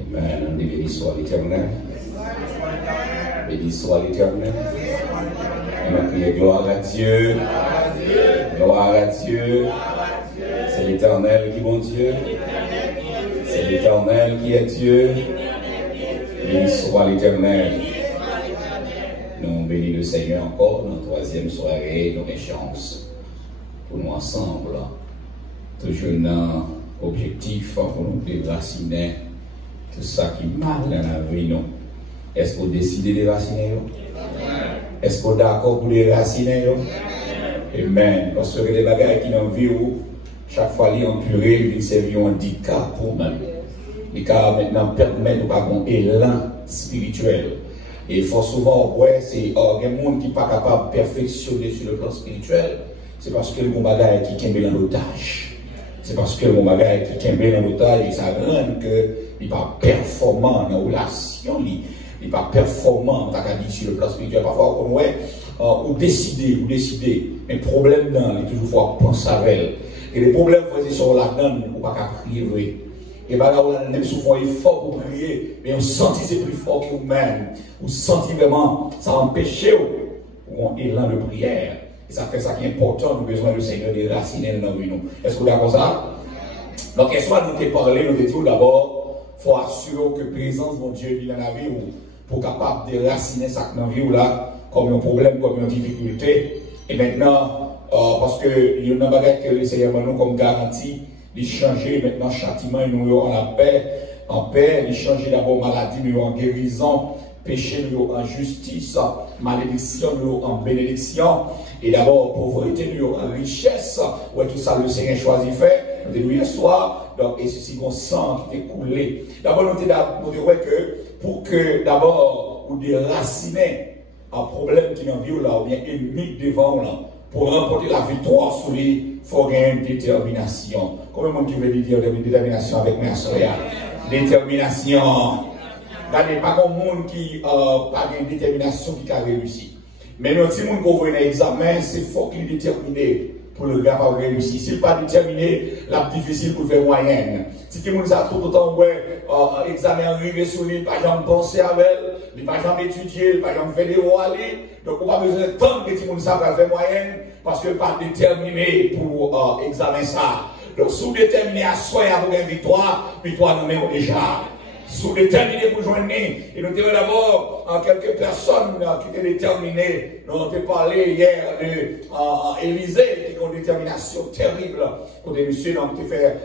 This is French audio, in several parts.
Amen. Béni soit l'Éternel. Béni soit l'Éternel. On va crier gloire à Dieu. Gloire à Dieu. C'est l'Éternel qui est mon Dieu. C'est l'Éternel qui est Dieu. Béni soit l'Éternel. Nous bénissons le Seigneur encore dans la troisième soirée, nos échanges pour nous ensemble. Toujours un objectif pour nous déraciner tout ça qui mal dans la vie. Est-ce que vous décidez de déraciner? Est-ce que vous êtes d'accord pour déraciner? Amen. Parce que les bagages qui dans la vie, chaque fois qu'ils ont puré, ils servent un handicap pour nous-mêmes. Les cas maintenant permettent de pas un élan spirituel. Et il faut souvent, ouais, c'est il y a des gens qui ne sont pas capables de perfectionner sur le plan spirituel. C'est parce que le bon bagage qui est dans l'otage. C'est parce que le bon bagage qui est dans l'otage, et ça rend que il n'est pas performant dans la relation, il n'est pas performant sur le plan spirituel. Parfois, on ouais, ou décider, mais le problème dans, il est toujours faut penser à elle. Et les problèmes, c'est sur la donne, on ne peut pas prier. Et bien là, on a souvent effort pour prier, mais on sentit c'est plus fort que vous-même. On sentit vraiment, ça empêche ou un élan de prière. Et ça fait ça qui est important, nous avons besoin du Seigneur de raciner dans nous. Est-ce que vous êtes d'accord ça? Donc, est-ce que nous avons parlé, nous avons dit d'abord, il faut assurer que la présence de mon Dieu est dans la vie pour capable de raciner ça dans la vie là, comme un problème, comme une difficulté. Et maintenant, parce que il y a un bagage que le Seigneur nous comme garantie, il changer maintenant châtiment et nous en paix, il changer d'abord maladie, nous en guérison, péché, nous en justice, malédiction, nous en bénédiction, et d'abord pauvreté, nous en richesse. Ouais, tout ça le Seigneur choisit fait. Nous avons hier soir, donc, et ceci qu'on sang qui est coulé. D'abord, nous avons dit que pour que d'abord, ou déraciner un problème qui est en vie là, ou bien ennemi devant là, pour remporter la victoire sur les, il faut avoir une détermination. Combien de gens veut dire détermination avec mes soeurs? Détermination. Regardez, pas comme monde qui n'a pas une détermination qui a réussi. Mais nous, si nous avons un examen, c'est fort qu'il est déterminé pour le gars pas réussir. S'il n'est pas déterminé, la difficile pour faire moyenne. Si tout le monde a tout autant ouais, examen arrivé sur lui, pas jamais penser avec elle, il pas jamais étudier, il pas jamais faire des rois. Donc on n'a pas besoin de temps que tout le monde sache faire moyenne parce que pas déterminé pour examiner ça. Donc sous déterminé à soi pour une victoire, victoire nous même déjà. Sous déterminé pour joindre, et nous avons d'abord quelques personnes qui étaient déterminées. Nous avons parlé hier de Élysée, qui a une détermination terrible. Côté monsieur, nous avons fait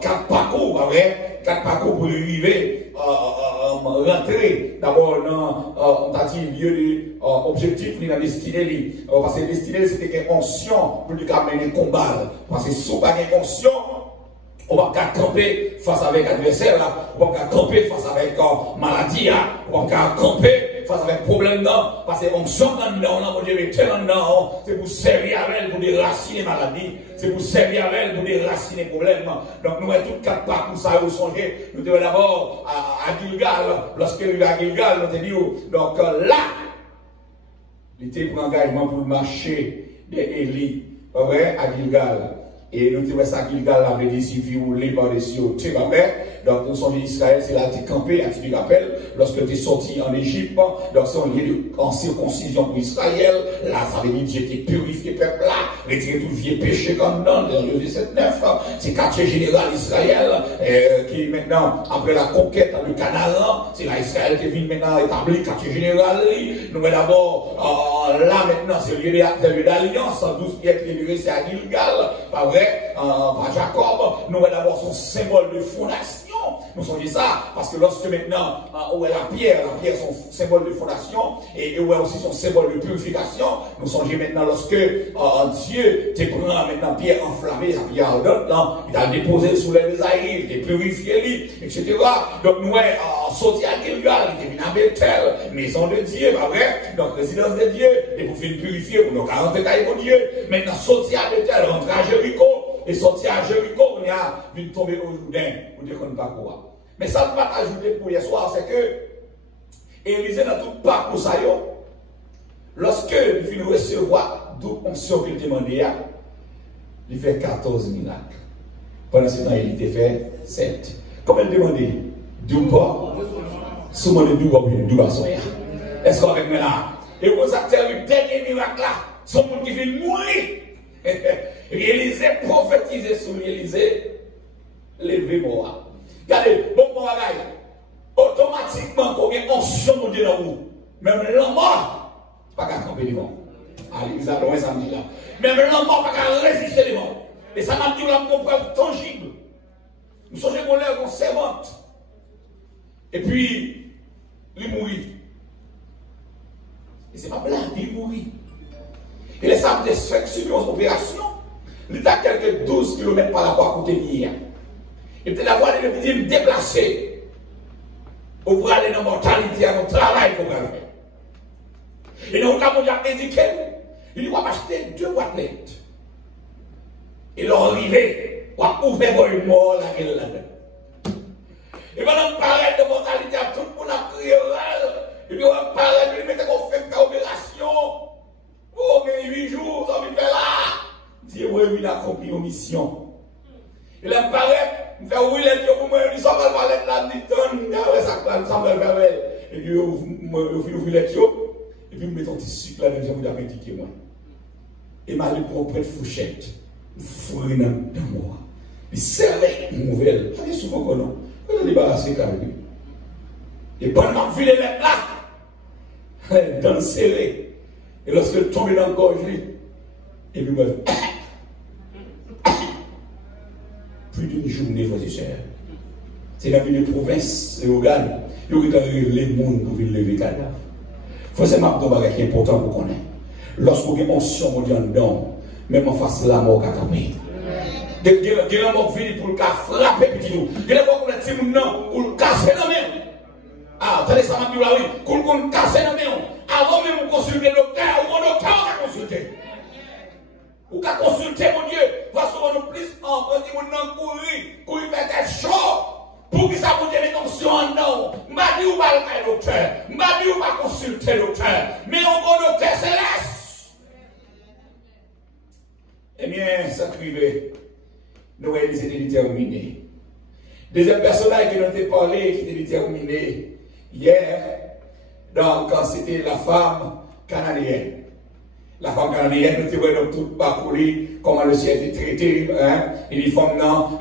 4 parcours, vrai? 4 parcours pour arriver, rentrer d'abord dans, on a dit, lieu d'objectif, dans la destinée. Parce que la destinée, c'était une onction pour lui mener un combat. Parce que sous pas une onction, on va pas camper face avec l'adversaire, on va pas camper face avec maladie, on va pas camper face avec problème, parce qu'on chante dans c'est pour servir avec elle, pour déraciner maladie, c'est pour servir avec elle, pour déraciner problème. Donc nous avons tous 4 pas pour ça, vous songez, nous devons d'abord à Gilgal, lorsque nous à Gilgal, nous avons dit, donc là, il était pour engagement pour marcher d'Élie, vrai, à Gilgal. Et nous avons ça Gilgal avait dit si vous voulez par-dessus au Tébabé. Donc nous sommes d'Israël, c'est là que tu campé, tu te rappelles, lorsque tu es sorti en Égypte, donc c'est un lieu en circoncision pour Israël. Là, ça veut dire que tu purifié peuple là, retirer tout vieux péché comme dans le 17-9. C'est quartier général Israël, qui maintenant, après la conquête du Canaan, c'est là Israël qui vient maintenant établir quartier général. Nous d'abord, là maintenant, c'est le lieu d'alliance, 12 pieds qui est c'est à Gilgal, pas vrai, par Jacob. Nous d'abord son symbole de fondation. Nous sommes dit ça, parce que lorsque maintenant, où est la pierre son symbole de fondation, et où est aussi son symbole de purification, nous sommes dit maintenant, lorsque Dieu te prend maintenant pierre enflammée, la pierre ardente, il a déposé sous les Isaïe, il a purifié, etc. Donc nous sommes sortis à Gilgal, il est venu à Bethel, maison de Dieu, pas vrai? Donc résidence de Dieu, et pour finir purifier, pour nos 40 détails pour Dieu, maintenant sortis à Bethel, rentrer à Jéricho, et sortir à Jéricho, on a vu tomber au Jourdain, pour dire qu'on ne pas quoi. Mais ça ne va pas ajouter pour hier soir, c'est que Élisée dans tout parcours ça, lorsque il vient recevoir d'où onction qu'il demandait, il fait 14 miracles. Pendant ce temps, il était fait 7. Comme il demandait, 2 D'où pas? Souvent de d'où va soya. Est-ce qu'on avec moi là? Et vous avez le dernier miracle là, son monde qui vient mourir. Réaliser, prophétiser sur l'Élysée, lever moi. Regardez, bon, automatiquement, quand il y a une onction de dans vous, même l'homme mort, pas qu'à camper devant. Allez, vous allez ça me dit là. Même l'homme mort, pas qu'à résister devant. Et ça m'a dit là, mon preuve tangible. Nous sommes qu'on lève, on servante. Et puis, il mourit. Et c'est pas blague, il mourit. Et les sables de section de opération, il a quelques 12 km par rapport à côté d'hier. Et puis la voie de me déplacer pour aller dans la mortalité, à mon travail pour faire. Et donc, là, on a indiqué, il doit acheter 2 boîtes lettres. Et leur arrivé, on va ouvrir une mort là-dedans. Et pendant qu'on parle de mortalité, tout le monde a crié, et puis on va parler, il mettait qu'on fait une opération. Oh, mais 8 jours, ça me fait là. Dieu, oui, il a accompli une mission. Il me paraît, il me fait oui, il dit, moi, il s'en va parler de la Nitton, il s'en va vers elle. Et puis, il ouvre les yeux, et puis, il met un petit sucre là, les gens m'ont indiqué, moi. Et m'a dit, pour prendre fourchette, fouiller dans moi. Il servait une nouvelle. Ça dit souvent qu'on a. On a débarrassé quand même. Et pendant que je les lettres là, dans le serré. Et lorsque je tombe dans le gorge, et puis moi, plus d'une journée, frères et sœurs. C'est la ville de province, c'est Ogan. Il y a les mondes pour venir lever cadavre. Forcément, c'est un bagage qui est important pour connaître. Lorsque vous avez une onction dedans, même en face de la mort, il y a un mort qui vient pour le frapper petit nous. Il y a un mort qui vient pour le casser dans la main. Ah, attendez, ça m'a dit là, oui. Pour le casser dans la main. Avant même de consulter le docteur, ou mon docteur, on va consulter. Ou qu'à consulter, mon Dieu, parce qu'on nous plus en quand on a courir faire des choses. Pour que ça vous donne une onction en non. M'a dit ou pas le docteur. M'a dit ou pas consulter le docteur. Mais on va docteur céleste. Eh bien, ça criait. Noël était déterminé. Deuxième personnage qui nous a parlé, qui était déterminé hier. Donc, c'était la femme canadienne. La femme canadienne, nous avons tout parcouru, comment le ciel était traité, hein. Et les femmes n'ont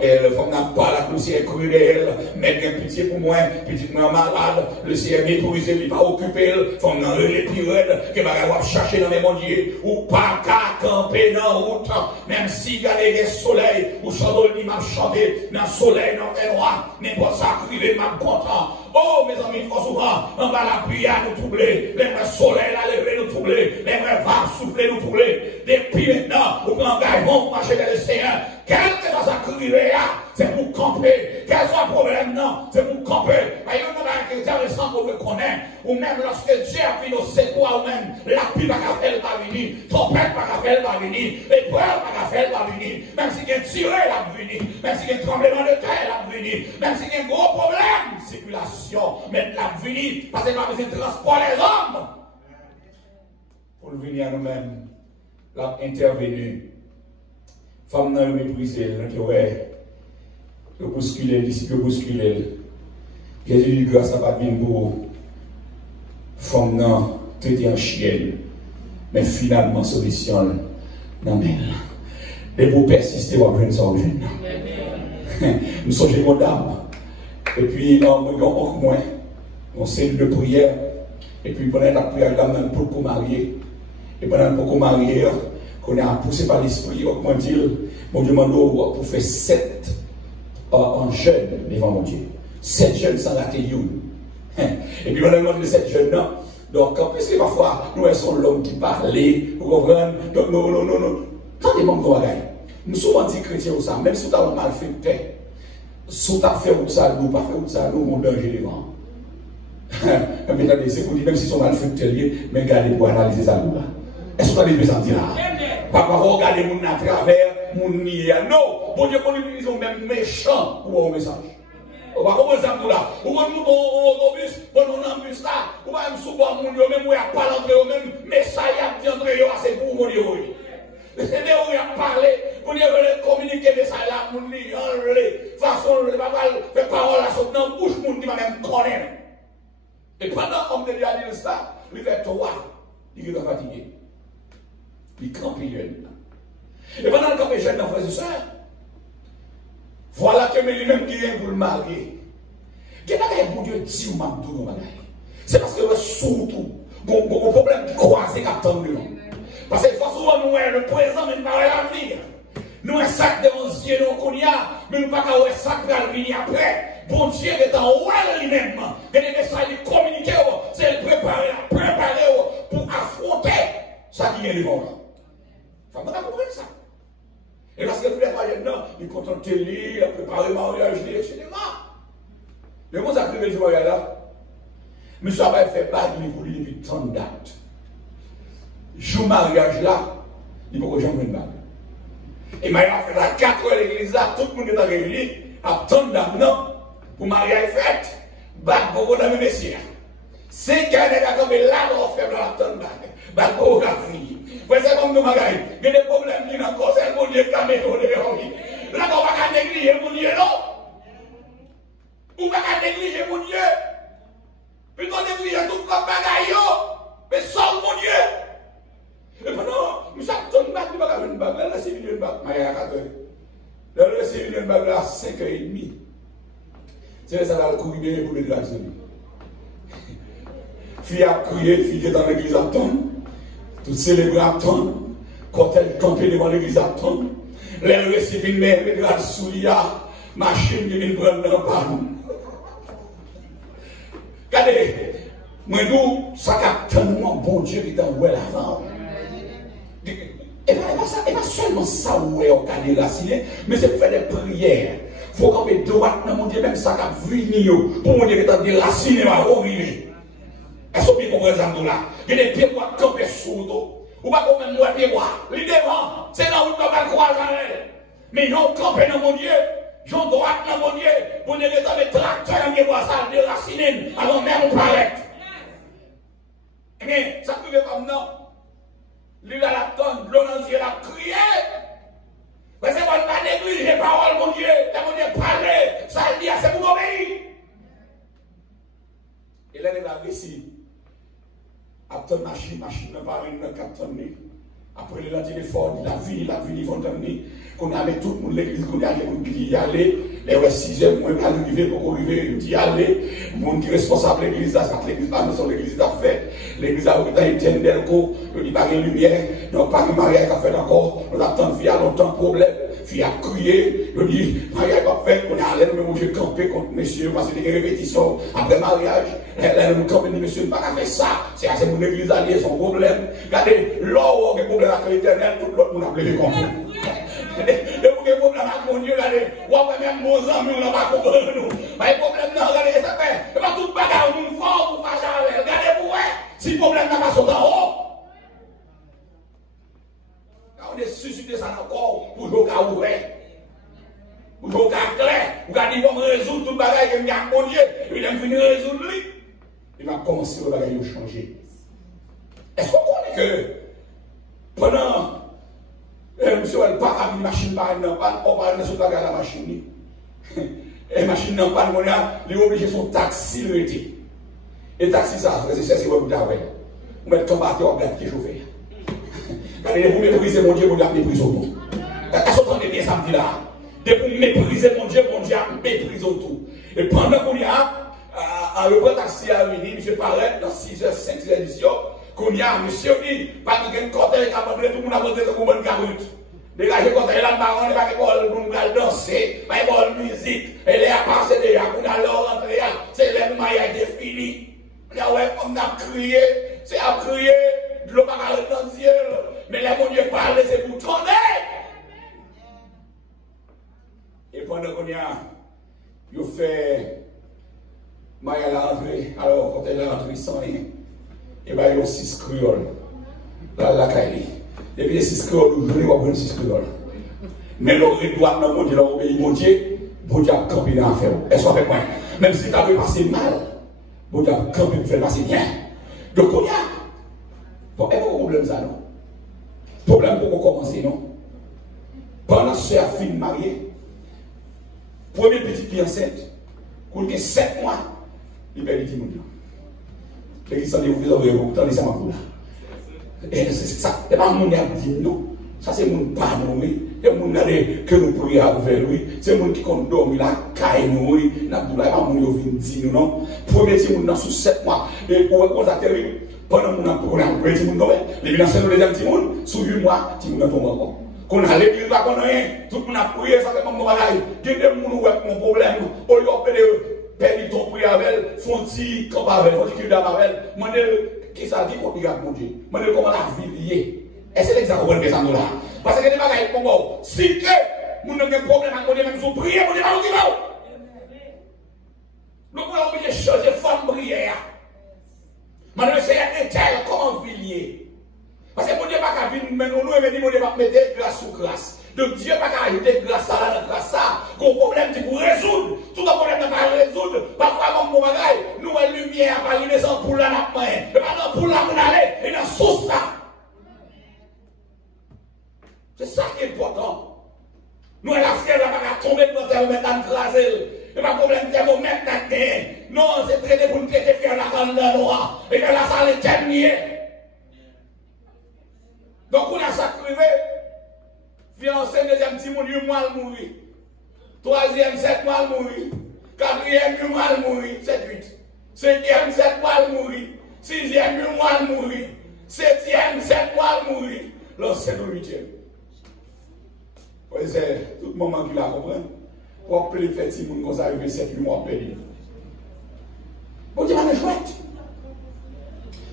pas la poussière crudelle, mais bien pitié pour moi, petite moi malade, le ciel méprisé, il n'est pas occupé, femme n'ont les pires, que va chercher dans les mondiers, ou pas qu'à camper dans la route, même si il y a des soleils, ou chandelier m'a chanté, dans le soleil, dans le noir, n'importe ça, crivé, m'a content. Oh, mes amis, trop souvent, on va la pluie à nous troubler, les soleil à lever nous troubler, les vents souffler nous troubler. Depuis maintenant, vous prenez engagement pour marcher vers le Seigneur. Quel que soit sa criée, c'est pour camper. Quel soit le problème, non, c'est pour camper. Il y a un intéressant pour le connaître. Ou même lorsque Dieu a pris nos secours, ou même la pluie va faire pas venir, trompette va faire pas venir, les peurs va faire pas venir, même s'il y a un tiré la venir, même s'il y a un tremblement de terre la venir, même s'il y a un gros problème de circulation, mais la venir, parce que nous avons besoin de transporter les hommes. Pour venir à nous-mêmes, l'a intervenu. Femme n'a méprisé, elle a ouais, le bousculer, ici, le bousculer. Jésus dit grâce à pas de femme n'a traité en chienne, mais finalement, solution, non, mais et pour persister, on va prendre ça au jeune. Nous sommes chez dame. Et puis, on sait de prière. Et puis, pendant la prière, pour marier. Et pendant pour marier, qu'on a poussé par l'esprit, comment dire, mon Dieu, pour faire 7 jeunes devant mon Dieu. 7 jeunes sans rater une. Et puis, on a demandé 7 jeunes, non. Donc, puisque parfois, nous sommes l'homme qui parlait, vous comprenez? Donc, non. Quand les membres de nous sommes anti-chrétiens ou ça, même si nous avons mal fait, si nous avons fait ou ça, nous pas fait ou ça, nous avons danger devant. Mais attendez, c'est pour dire, même si nous sommes mal fait, mais regardez pour analyser ça, nous là. Est-ce que vous avez besoin de dire là? Papa, vous regardez mon à travers mon nid. Non, bon Dieu, qu'on utilise même méchant pour un message. On va commencer à là. Ou quand nous avons un autobus, on a un bus là, ou même souvent, mon Dieu, même où il n'y a pas l'entrée, même, mais ça y a bien entré, c'est pour mon Dieu. Le Seigneur a parlé, vous devez communiquer de ça là, mon Dieu, de façon, le faire parole à son nom, bouche, mon Dieu, même lui-même connaît. Et pendant qu'on te dit à dire ça, il fait toi, il est fatigué. Il campe jeune. Et pendant qu'il campe jeune, frères et sœurs, voilà que lui-même qui vient pour le marier. Qu'est-ce que bon Dieu dit ou m'a dit c'est parce que surtout, mon problème qui croise et qui attend de nous. Parce que souvent nous, le présent, mais nous pas l'avenir. Nous, un sac de 11 yeux, nous connaissons, mais nous pas un sac pour venir après. Bon Dieu est en haut lui-même. Et les messages de communiquer, c'est le préparer pour affronter ça qui est devant nous. Il faut pas comprendre ça. Et lorsque vous êtes marié, non, il compte en télé, il a préparé le mariage, etc. Mais moi, ça fait le jour là. Monsieur a fait bague pour lui depuis tant de dates. Jour mariage là, il ne peut pas jamais une bague. Et il a fait la 4 heures à l'église là, tout le monde est réuni, à tant de dates, non, pour mariage fait, bague pour vous, messieurs. C'est qu'il y a des gars comme là, on fait la tant de bague. Bague pour vous, la fille. C'est comme nous, il y a des problèmes qui n'ont pas, c'est le bon Dieu qui a mis au dehors. Là, on va pas négliger mon Dieu, non? On va pas négliger mon Dieu. Puis on néglige tout comme bagaille, mais sauve mon Dieu. Et pendant, nous sommes tous une bague, nous avons une bague, là, c'est une bague, mais il y a 4 heures. Là, c'est une bague, là, 5h30. C'est ça, là, le courir bien pour les grâces. Fille a crié, fille qui est dans l'église à ton. Tout célébrer à ton. Quand elle campait devant l'église à ton. Les récifs, une mère, les grâces sous l'IA. Machine qui vient prendre dans le panne. Regardez, moi, nous, ça a tellement bon Dieu qui est en ouel avant. Et pas seulement ça où est au raciné, mais c'est faire des prières. Il faut qu'on mette droite dans mon Dieu, même ça qui a venu pour mon Dieu qui est en déraciné, va arriver. Est-ce que vous comprenez ça là? Il y a des pieds pour camper sous l'eau. Ou pas comme même moi, pieds voir. Les devant, c'est là où nous devons croire en elle. Mais ils ont campé dans mon Dieu. Ils ont droit dans mon Dieu. Pour ne pas les tracteurs qui voient ça déraciné avant même on paraît. Eh bien, ça ne peut pas non. Lui, il a la tonne, l'eau dans Dieu, il a crié. Mais c'est qu'on ne va négliger les paroles, mon Dieu. Mon Dieu parler. Ça le dit, c'est pour obéir. Et là, il a décidé. Après machine, n'a pas une captonné. Après, il a téléphone, il a vu, ils vont donner. Qu'on avait tout le monde l'église, qu'on allait, on dit y aller. Les 6e, moi, je arriver pour arriver, il dit aller. Le monde qui est responsable de l'église, ça c'est l'église, pas nous l'église a fait. L'église a été Etienne Delco, il dit pas de lumière, donc pas de mariage a fait encore. On attend, il y a longtemps problème. Fille a crié, il dit, mariage a fait, on est allé, mais moi j'ai campé contre monsieur, parce que c'est des répétitions après mariage. Elle nous campé, monsieur, pas faire ça, c'est assez mon église alliée, son problème. Regardez, l'or, il y a problème avec l'éternel, tout le monde a appelé comme ça. Et pour que problème avec mon Dieu, regardez, ou après même nos amis, on n'a pas compris nous. Mais le problème, non, regardez, ça fait, c'est pas tout le bagage, on nous fort pour pas jamais. Regardez pour vous, si le problème n'a pas sauté en haut. On est suscité ça encore pour jouer à ouvrir. Pour jouer à clair. Pour garder comme résoudre tout le bagage que a mon Dieu. Et puis il finit résoudre lui. Il va commencer le bagage à changer. Est-ce qu'on connaît que pendant monsieur elle pas à une machine par une panne, on va sur bagage la machine. Et machine n'a pas il est obligé son taxi le était. Et taxi ça, c'est vous d'avec. Vous mettez combattre en blague qui chauffeur. Quand vous méprisez mon Dieu, vous l'avez méprisé au tout. Est-ce que vous entendez bien samedi là? Dès que vous méprisez mon Dieu a méprisé au tout. Et pendant qu'on y a, le grand taxi a venu, monsieur paraît dans 6h, 5h édition, qu'on y a, monsieur dit, pas de cortège qui a abandonné, tout le monde a abandonné comme une bonne carotte. Dégagez le cortège là, on ne va pas danser, pas de musique, et les a passé déjà, on a l'or rentré, c'est le maillage défini. On a crié, c'est à crier. De l'eau pas dans le ciel, mais là, mon Dieu parle, c'est pour tourner. Et pendant qu'on y a, il fait, Maya la rentrée, alors quand elle est rentrée sans rien, et bien il y a 6 créoles. Là, la caille. Et puis les 6 créoles, je ne vais pas prendre 6 créoles. Mais l'autre doit, non, mon Dieu, l'obéir, mon Dieu a campé dans l'affaire. Est-ce qu'on fait quoi? Même si tu as passé mal, mon Dieu a campé pour faire passer bien. Donc, on y a. Bon, et pas de problème ça, non? Problème pour commencer, non? Pendant ce a fini marié, premier petit pied enceinte, qu'on a 7 mois, il perd les monde. Les gens disent vous avez vous ça m'a pour là. Et c'est ça, c'est pas mon dit nous. Ça c'est mon pas nommé, c'est mon que nous prions vers lui, c'est mon qui compte dormir la caille nous, n'abdoulaye pas mon yo vinn dire nous non. Premier petit monde dans sous 7 mois et pour atterrir pendant mon programme petit monde non, les financeurs nous deuxième petit monde sous 8 mois petit monde tombe encore. Qu'on a l'église pas qu'on rien, tout le monde a prié ça fait comme mon bagaille. Des monde ouais mon problème, au lieu de perdre ton prière avec fonti comme avec, fonti qui avec, mandel qui ça dit qu'on regarde mon Dieu. Mandel comment la vie liée. Et c'est l'exemple de ça là. Parce que les bagages pour moi, si que nous avons un problème avec nous, même sous prière, nous devons nous nous pouvons oublier changer forme de prière. Maintenant, c'est un tel comme Villiers. Parce que mon Dieu n'a pas venir, mais nous ne pouvons pas mettre grâce sous grâce. Donc Dieu n'a pas ajouter grâce à la grâce à qu'on problème qui pour résoudre. Tout un problème n'a pas résoudre. Parfois, comme mon bagage, nous avons une lumière, par une naissance pour la nappe. Et maintenant, pour la aller, et dans sous ça. C'est ça qui est important. Nous, la frère, on va tomber dans le thermomètre, on va craser. Il n'y a pas de problème, thermomètre, non, c'est traité pour nous traiter faire la grande noire. Et que la salle est terminée. Donc, on a sacrifié. Fiancé, deuxième petit monde, 8 mois, il mourit. Troisième, 7 mois, il mourit. Quatrième, 8 mois, il mourit. 7, 8. Cinquième, 7 mois, il mourit. Sixième, 8 mois, il mourit. Septième, 7 mois, il mourit. Là, c'est le 8e. C'est tout le moment qui la comprend. Pour appeler les fêtes, si vous avez arrivé 7-8 mois après. Bon Dieu, on est chouette.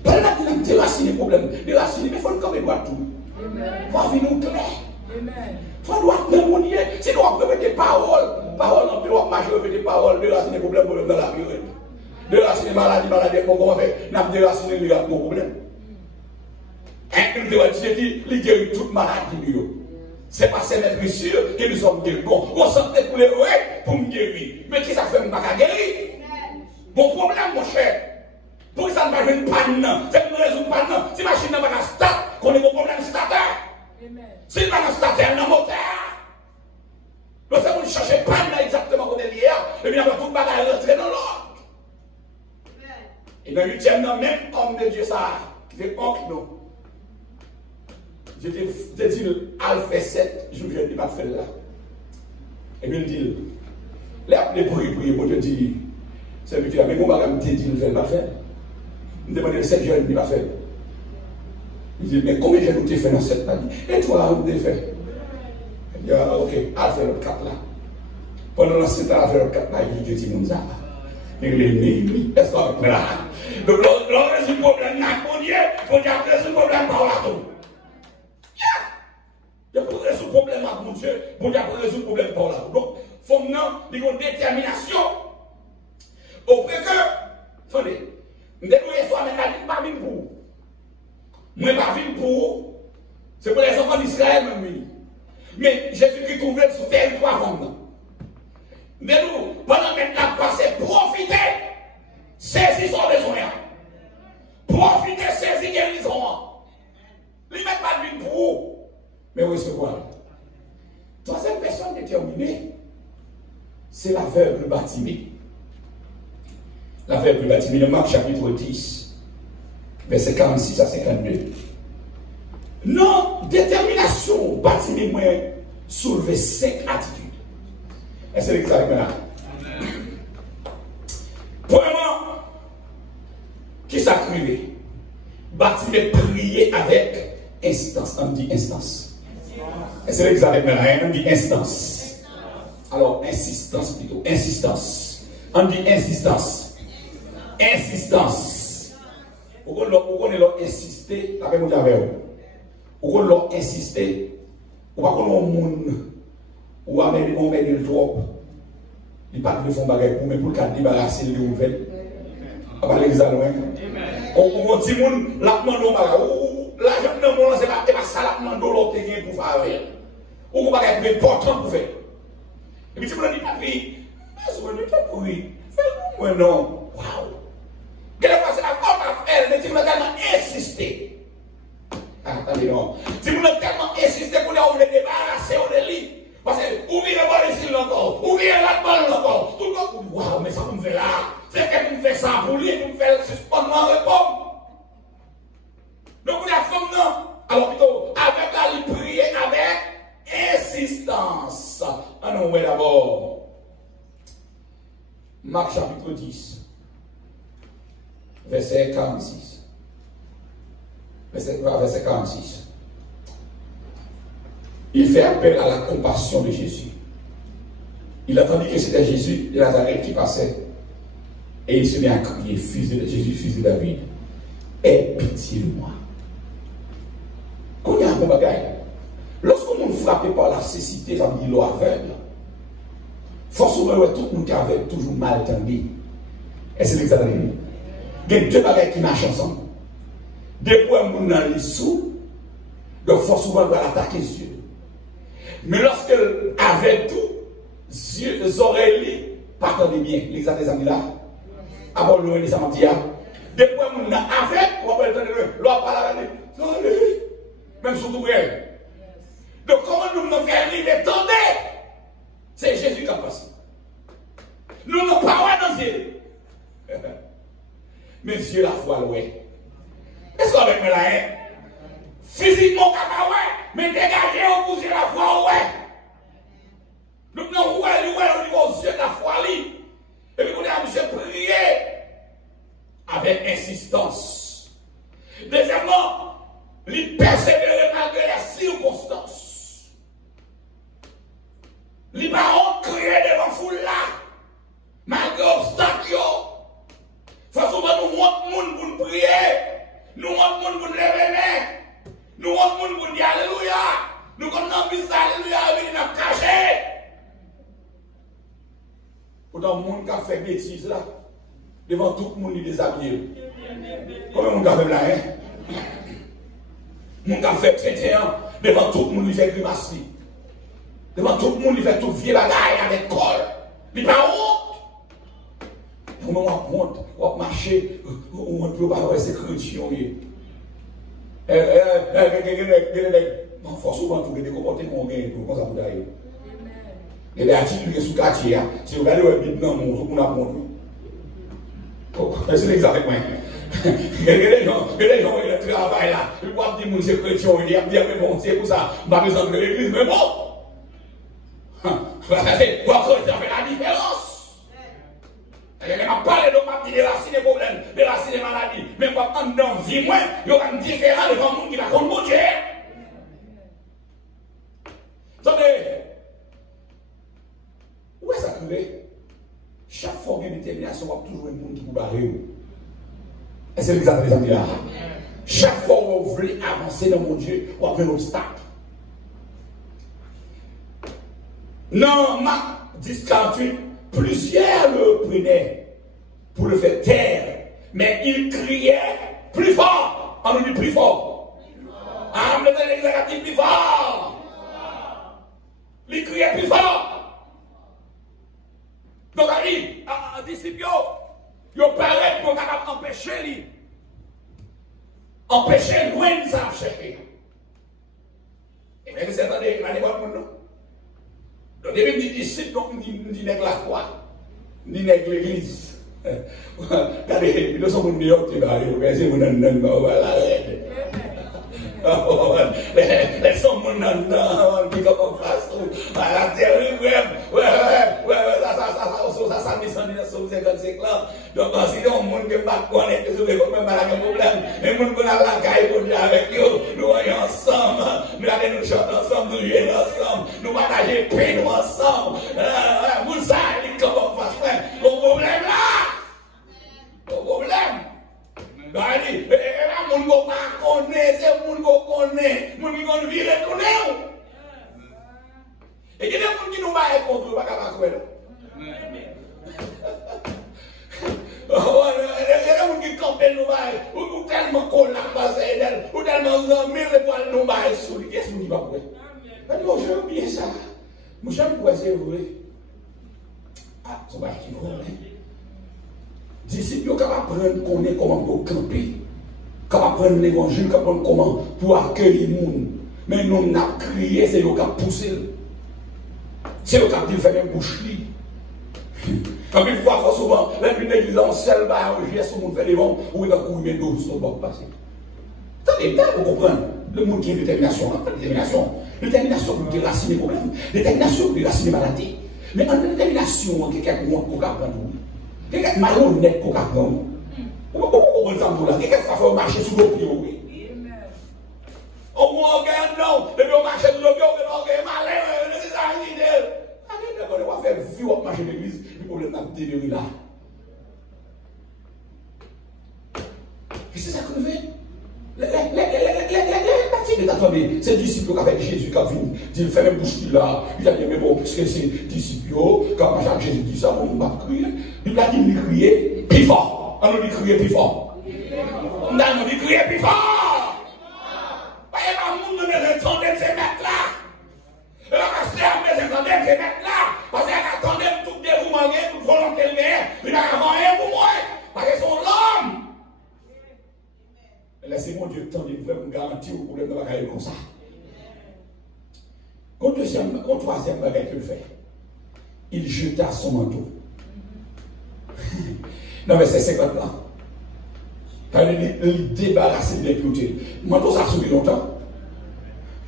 Pas là qu'il a déraciner les problèmes. Déraciner, mais il faut le droit tout. Il faut venir nous clair. Il faut droit nous dire. Si nous avons des paroles, on peut marcher avec des paroles, déraciner les problèmes dans la vie. Déraciner les maladies, comment on fait. Nous avons déraciner les problèmes. Et nous devons dire qu'il guérit toute maladie. C'est pas ces maîtres sûrs que nous sommes guéris. Bon, on s'entend pour les ouais pour me guérir. Mais qui ça fait me pas guérir? Bon problème, mon cher. Pour ça, ne pas une panne. C'est une raison de panne. Si la machine n'a pas de start, qu'on ait un problème starter. Si elle n'a pas de starter, elle n'a pas de moteur. Donc, c'est pour chercher panne exactement comme elle est hier. Et bien, on va tout bagage rentrer dans l'ordre. Et dans le 8e, même homme de Dieu, ça, qui est honte, nous. Je te dis, al fait 7, je ne dis pas faire là. Et puis il dit, les bruits, moi je dis, c'est lui qui a dit, mais je te dis, je ne vais pas faire. Je me demande 7 jours, je ne vais pas faire. Il dit, mais combien j'ai noté fait dans 7 là? Et toi, vous avez fait? Il dit, ok, al fait le 4 là. Pendant ce temps, al fait le 4 là, il dit, mon ça. Il dit, est-ce qu'on est là? Donc, l'on résout le problème, mon Dieu, on a résoudre le problème par là tout. Il y a pas résoudre le problème avec mon Dieu, il y a pas résoudre le problème par là. Donc, il faut maintenant une détermination. Auprès que, attendez, je ne pas venir pour vous. Je ne pas venir pour vous. C'est pour les enfants d'Israël, même. Mais Jésus-Christ trouve sur le territoire avant. Mais nous, pendant que nous avons passé, profitez, saisissez son besoin. Profitez, saisissez guérison. Il ne met pas de venir pour vous. Mais recevoir. Troisième personne déterminée, c'est l'aveugle Bartimée. L'aveugle Bartimée, Marc chapitre 10, verset 46 à 52. Non, détermination, Bartimée, moi, soulever 5 attitudes. Est-ce que c'est avec moi là? Premièrement, qui s'accumule? Bartimée prier avec instance. On dit instance. Est-ce que vous avez maintenant? On dit instance. Alors, insistance plutôt. Insistance. On dit insistance. Insistance. Pourquoi l'on insister avec mon avec vous? Pourquoi l'on insister? Pourquoi l'on monde ou on met le trop? Il pas de fond bagage pour mais pour le débarrasser de nouvelles. Par l'examen. On dit monde la demande l'argent de mon c'est pas ça la demande l'autre pour faire. Ou pas être important pour faire. Et puis si vous dites pas oui, fais-moi non. Waouh. Quelle fois c'est la porte à faire, mais si vous avez tellement insisté. Attendez non. Si vous avez tellement insisté pour les débarrasser au lit. Parce que ouvrez le bol ici encore, ouvrez la balle encore. Tout le monde, waouh, mais ça me fait là. C'est qu'elle me fait ça pour lui, nous faisons suspendre en repos. Donc, la femme, non. Alors, plutôt, avec la prier avec insistance. Ah non, oui, d'abord. Marc chapitre 10, verset 46. Verset 46. Il fait appel à la compassion de Jésus. Il attendit que c'était Jésus de Nazareth qui passait. Et il se met à crier, Jésus, fils de David, aie pitié de moi. Quand il y a un bon bagage, lorsqu'on est frappé par la cécité, ça veut dire l'eau aveugle. Forcément, tout le monde qui avait toujours mal entendu. Et c'est l'examen. Il y a deux bagages qui marchent ensemble. Des fois, on est dans les sous, donc forcément, on va attaquer Dieu. Mais lorsqu'elle avait tout, les oreilles, pas entendez bien, l'examen là. Avant le ça m'a dit, des fois, on est avec, on va entendre l'eau parler, même surtout elle. Donc, comment nous nous faire arriver, attendez, c'est Jésus qui a passé. Nous n'avons pas dans Dieu. Mais Dieu la foi, oui. Est-ce qu'on veut là, hein? Physiquement, mais dégagez au bout de la foi, ouais. Nous n'avons pas au niveau de la foi, et puis, nous avons prié avec insistance. Deuxièmement, il persévérer malgré les circonstances. Les parents criaient devant foule là, malgré l'obstacle. Il faut souvent nous montre le monde pour nous prier, nous montre le monde pour nous lever, nous montre le monde pour nous dire Alléluia, nous comme nous disons Alléluia, nous nous cacher. Pourtant, le monde qui a fait bêtise là, devant tout le monde, il déshabille. Comment le monde a fait là, hein? Le monde qui a fait 31, devant tout le monde, il fait grimace. Devant tout le monde, il fait tout vieux bagaille avec col. Il n'est pas honte. Au moment où on marcher, on ne peut pas avoir ces chrétiens. Il faut souvent trouver des comportements comme ça pour d'ailleurs. Et les attitudes qui sont sous quartier, si vous regardez le bide, non, on a montré. C'est l'examen. Il y a des gens qui travaillent là, ils voient des gens qui sont chrétiens, ils disent, mais bon, c'est pour ça, je ne vais pas besoin de l'église, mais bon. Pourquoi ça fait la différence? Il m'a parlé de la racine des problèmes, de la racine des maladies, mais pas en dedans, vie moins, il y aura une différence devant le monde qui va contre mon Dieu. Attendez. Où est-ce que chaque fois qu'il y a une détermination, on va toujours un monde qui vous barre. Et c'est l'examen des amis là. Chaque fois qu'on veut avancer dans mon Dieu, on va un obstacle. Non, Marc 10:48, plusieurs le prenaient pour le faire taire, mais il criait plus fort. On nous dit plus fort. Ah, on me donne l'examen plus fort. Il criait plus fort. Donc, un disciple, il paraît pour empêcher lui. Empêcher loin de ça chercher. Et bien, c'est attendez, il va aller voir mon nom. Donc, il dit disciple, donc il dit nègre la foi, il dit nègre l'église. Regardez, nous sommes venus au Tibet, vous n'en voilà. Les sommes non, qui comme face à la terre, ça s'est mis sur 55 là. Donc, si on monde qui pas connaître, vous avez même pas de problème. Mais monde qui a la caille pour dire avec vous, nous voyons ensemble, nous allons nous chanter ensemble, nous jouer ensemble, nous partager pain ensemble. Vous savez comment faire, au problème là, au problème. Et là, mon gars connaît, c'est mon gars connaît, mon gars vit retourner. Et il y a des gens qui nous baillent contre, pas capable de faire. Il y a des gens qui campent nous baillent, ou tellement collapsent, ou tellement mille poils nous baillent sous lui. Qu'est-ce qu'on dit pas pour eux? Moi, j'aime bien ça. Moi, j'aime quoi c'est vrai. Ah, c'est pas qui vaut. Disciples sont capables de prendre comment camper, capable de prendre l'évangile, capable de comment pour accueillir les gens. Mais nous n'avons crié, c'est eux qui ont poussé. C'est eux qui ont fait une bouche. Quand il faut souvent, l'église en seul bas, on geste, on fait les vents, ou il va courir d'eau sur le bord passé. Attendez, vous comprenez. Le monde qui a une détermination, pas de détermination. Détermination pour déraciner les problèmes. Détermination pour déraciner les maladies. Mais en détermination, quelqu'un qui a prendre. Quelqu'un qui est malhonnête pour prendre. Pourquoi vous comprenez ça? Quelqu'un qui a fait marcher sous le pied, oui. Au moins, on gagne, non. Depuis on marche sous le pied, on gagne malin, c'est ça l'idée. On va faire vivre au marché de l'église, le problème n'a pas été là. Et c'est ça que nous faisons. Attendez, c'est disciples qui avec Jésus qui a venu, il fait même bouche là, il a dit, mais bon, puisque c'est disciples, quand Jésus dit ça, on va crier. Il a dit, crier plus fort. On nous dit crier plus fort. On nous dit crier plus fort. Voyez, le monde ne entendait ces mecs-là. Le pasteur ne entendait ces mecs-là. Parce qu'il attendait tout dévouement, toute volonté, il n'a rien pour moi. Parce qu'ils sont l'homme. Laissez-moi Dieu temps de vous garantir au problème de la carrière comme ça. Quand troisième bagage qu'il fait, il jeta son manteau. Dans verset 50 là. Quand il débarrassait des clôtures. Manteau ça sourit longtemps.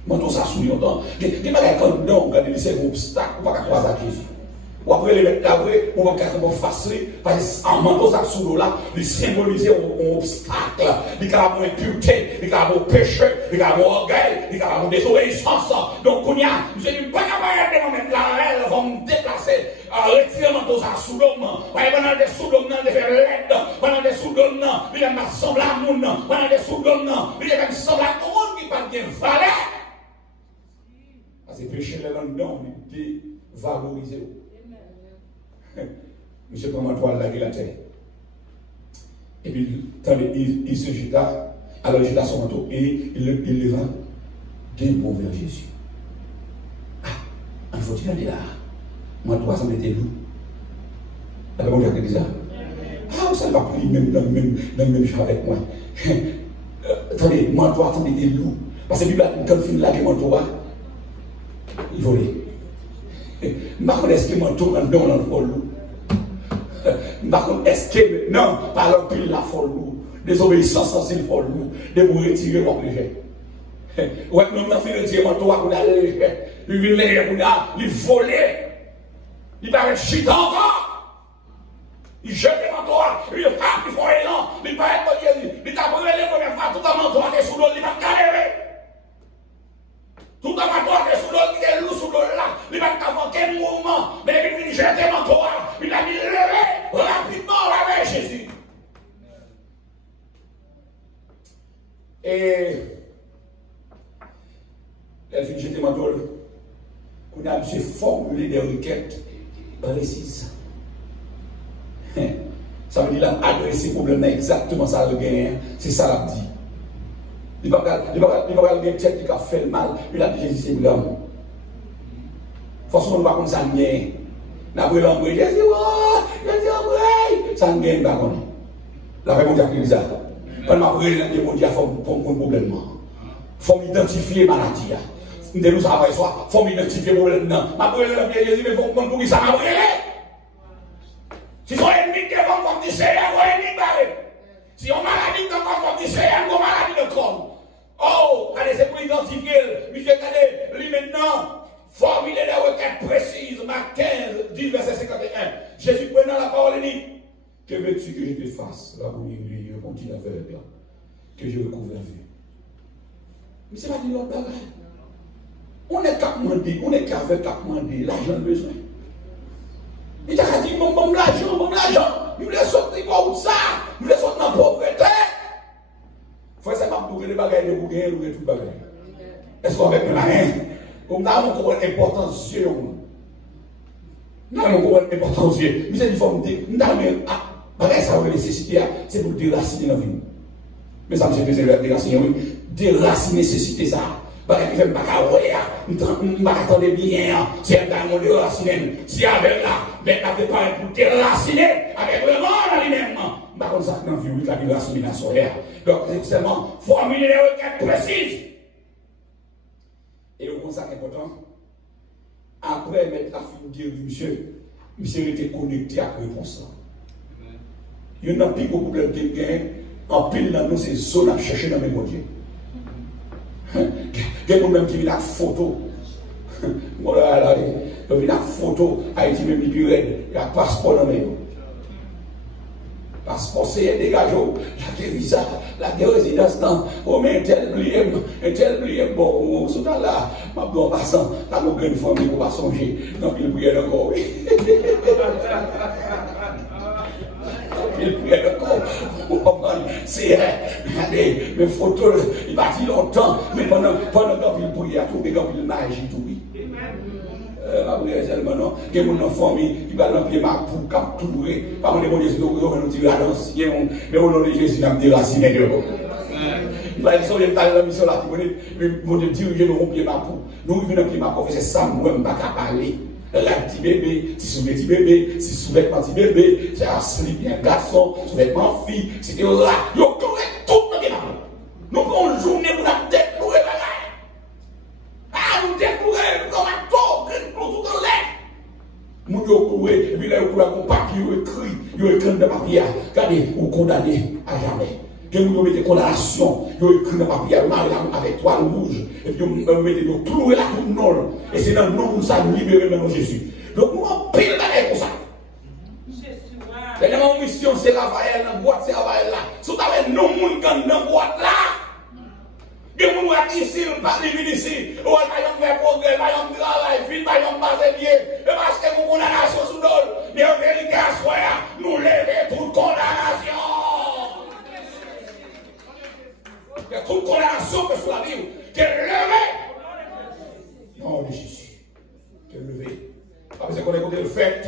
Manteau ça sourit longtemps. Il n'y a pas de temps quand c'est un obstacle, on ne va pas croiser à Jésus. Ou après les mettre là, on va carrément facile, parce qu'en manteau ça sous l'eau là, il symbolise un obstacle, il a une impureté, il a un péché, il a un orgueil, il a une désobéissance. Donc, on y a, je ne suis pas capable de mettre là, elles vont me déplacer, retirer le manteau ça sous l'eau, pendant des sous l'eau, de faire l'aide, pendant des sous l'eau, il a semblé à moun, pendant des sous l'eau, il a même semblé à moun qui parle de valeur. Parce que péché là dedans, il dévalorise. Monsieur prend ma toile, la terre. Et puis, il se jeta, alors il jeta son manteau et il leva des mots vers Jésus. Ah, il faut-il aller là? Moi, toi, ça m'était loup. La Bible a dit ça. Ah, ça ne va plus même dans le même genre avec moi. Attendez, moi, toi, ça m'était loup. Parce que la Bible, quand il finit là, que mon toit, il volait. Est-ce que mon tour dans le loup? Est-ce que maintenant, par l'empile, la folle loup, désobéissance sans il folle loup, de vous retirer mon léger. Ouais, nous avons fait retirer mon toit, qu'on a léger. Il vient léger, qu'on a, il volait. Il paraît chute encore. Il jette mon toit, il frappe, il faut élan, il paraît pas Jésus. Il t'a brûlé les premières fois, tout en mon toit, qui est sous l'eau, il va galérer. Tout en mon toit, qui est sous l'eau, qui est loup sous l'eau là, il va avoir quel mouvement, mais il vient jeter mon toit, il a mis levé rapidement avec Jésus. Et elle finit jeter mon toit, qu'on a formulé des requêtes précises. Ça veut dire qu'il a adressé le problème exactement ça le gain, c'est ça l'a dit. Il ne va pas le tête qui a fait le mal, il a dit Jésus c'est l'homme. Forcément, on ne va pas comme ça gain. N'a pas l'embrayé, Jésus, ça ne gagne pas comme ça. La réponse est ça. Quand on a pris le Dieu, il faut un problème. Il faut identifier la maladie. Nous savons il faut identifier le problème. Ma brûlé le Dieu, Jésus, mais il faut comprendre pour ça m'a brûlé. Si son ennemi qui est comme dit, c'est un ennemi barré. Si on maladie qui est comme dit, c'est une maladie de corps. Oh, allez, c'est pour identifier. Monsieur, regardez, lui maintenant, formuler des requêtes précises. Marc 15, 10, verset 51. Jésus prenant la parole et dit, que veux-tu que je te fasse? Là où il continue à faire le plan. Que je recouvre la vue. Mais c'est pas dit l'autre bagage. On est qu'à demander, on est qu'à faire qu'à demander l'argent de besoin. Il t'a dit, bon, l'argent. Il voulait sortir quoi ou ça? Il voulait sortir dans la pauvreté. Il faut savoir trouver les bagages de bouquins et tout bagage. Est-ce qu'on va faire rien? On a encore une importance sur nous. Nous avons encore une importance sur nous. Nous avons une forme de. Nous avons ça va nécessité, c'est pour déraciner la vie. Mais ça, c'est de déraciner, oui. Déraciner nécessité, ça. Parce qu'il fait pas nous attendons bien, c'est un gars de déraciner. Si avec là, mais on préparé pour déraciner, avec le monde lui-même. Par contre, ça, dans la vie, la déraciner solaire. Donc, c'est seulement formuler les requêtes précises. Et au ça qui est important, après mettre la figure du monsieur, monsieur était connecté à la réponse. Il y a un plus gros problème qui gagne, en pile dans nous, c'est zone à chercher dans mes Dieu. Il y a même qui vient la photo. Il y a la photo, Haïti même plus raide, il y a un passeport dans mes mains. Passeport, c'est dégagé, la visa, la résidence, on met un tel blié, bon, ce temps-là, ma bonne passant, la mon grande famille, on va songer, dans le prière encore. Il priait encore. C'est regardez, mes photos, il va dire longtemps, mais pendant qu'il priait, à trouver quand il magie tout. Ma prière seulement non, que mon enfant, il va l'empiler ma pour capturer. Pas mon Dieu, c'est nous tirer à l'ancien, mais au nom de Jésus, il a déraciner de l'eau. Il va être dans la mission là, mon Dieu, diriger nous rompier ma pour. Nous venons pied ma pour, c'est ça, moi, je ne vais pas parler. La petit bébé, si sous petit bébé, si sous vêtement petit bébé, c'est un slip, un garçon, sous vêtement fille, c'était là. Yo, correct, tout le monde. Nous prenons une journée pour la décourer la gueule. Ah, nous décourer, nous avons tout en l'air. Nous yo courir, et puis là, vous avez un papier, vous écrit dans le papier, regardez, vous condamnez à jamais. Que vous mettez condamnation, vous écrit dans le papier, avec toile rouge, et puis vous mettez le clouer la coupe non, et c'est dans le nom où ça nous libère dans Jésus. Donc nous en pile la pour ça. Dernièrement, mission, c'est la vaille dans la boîte, c'est la vaille là. Si vous avez non moun dans la boîte là, que vous avez ici, vous parlez ici, vous avez fait progrès, vous avez travail, vous avez basé bien, et parce que vous condamnation sous l'eau, mais en vérité, à soi, nous levons toute condamnation. Il y a toute condamnation que sur la vie, qui est levée. Non, de Jésus, qui est levée. Pas besoin qu'on ait côté le fait,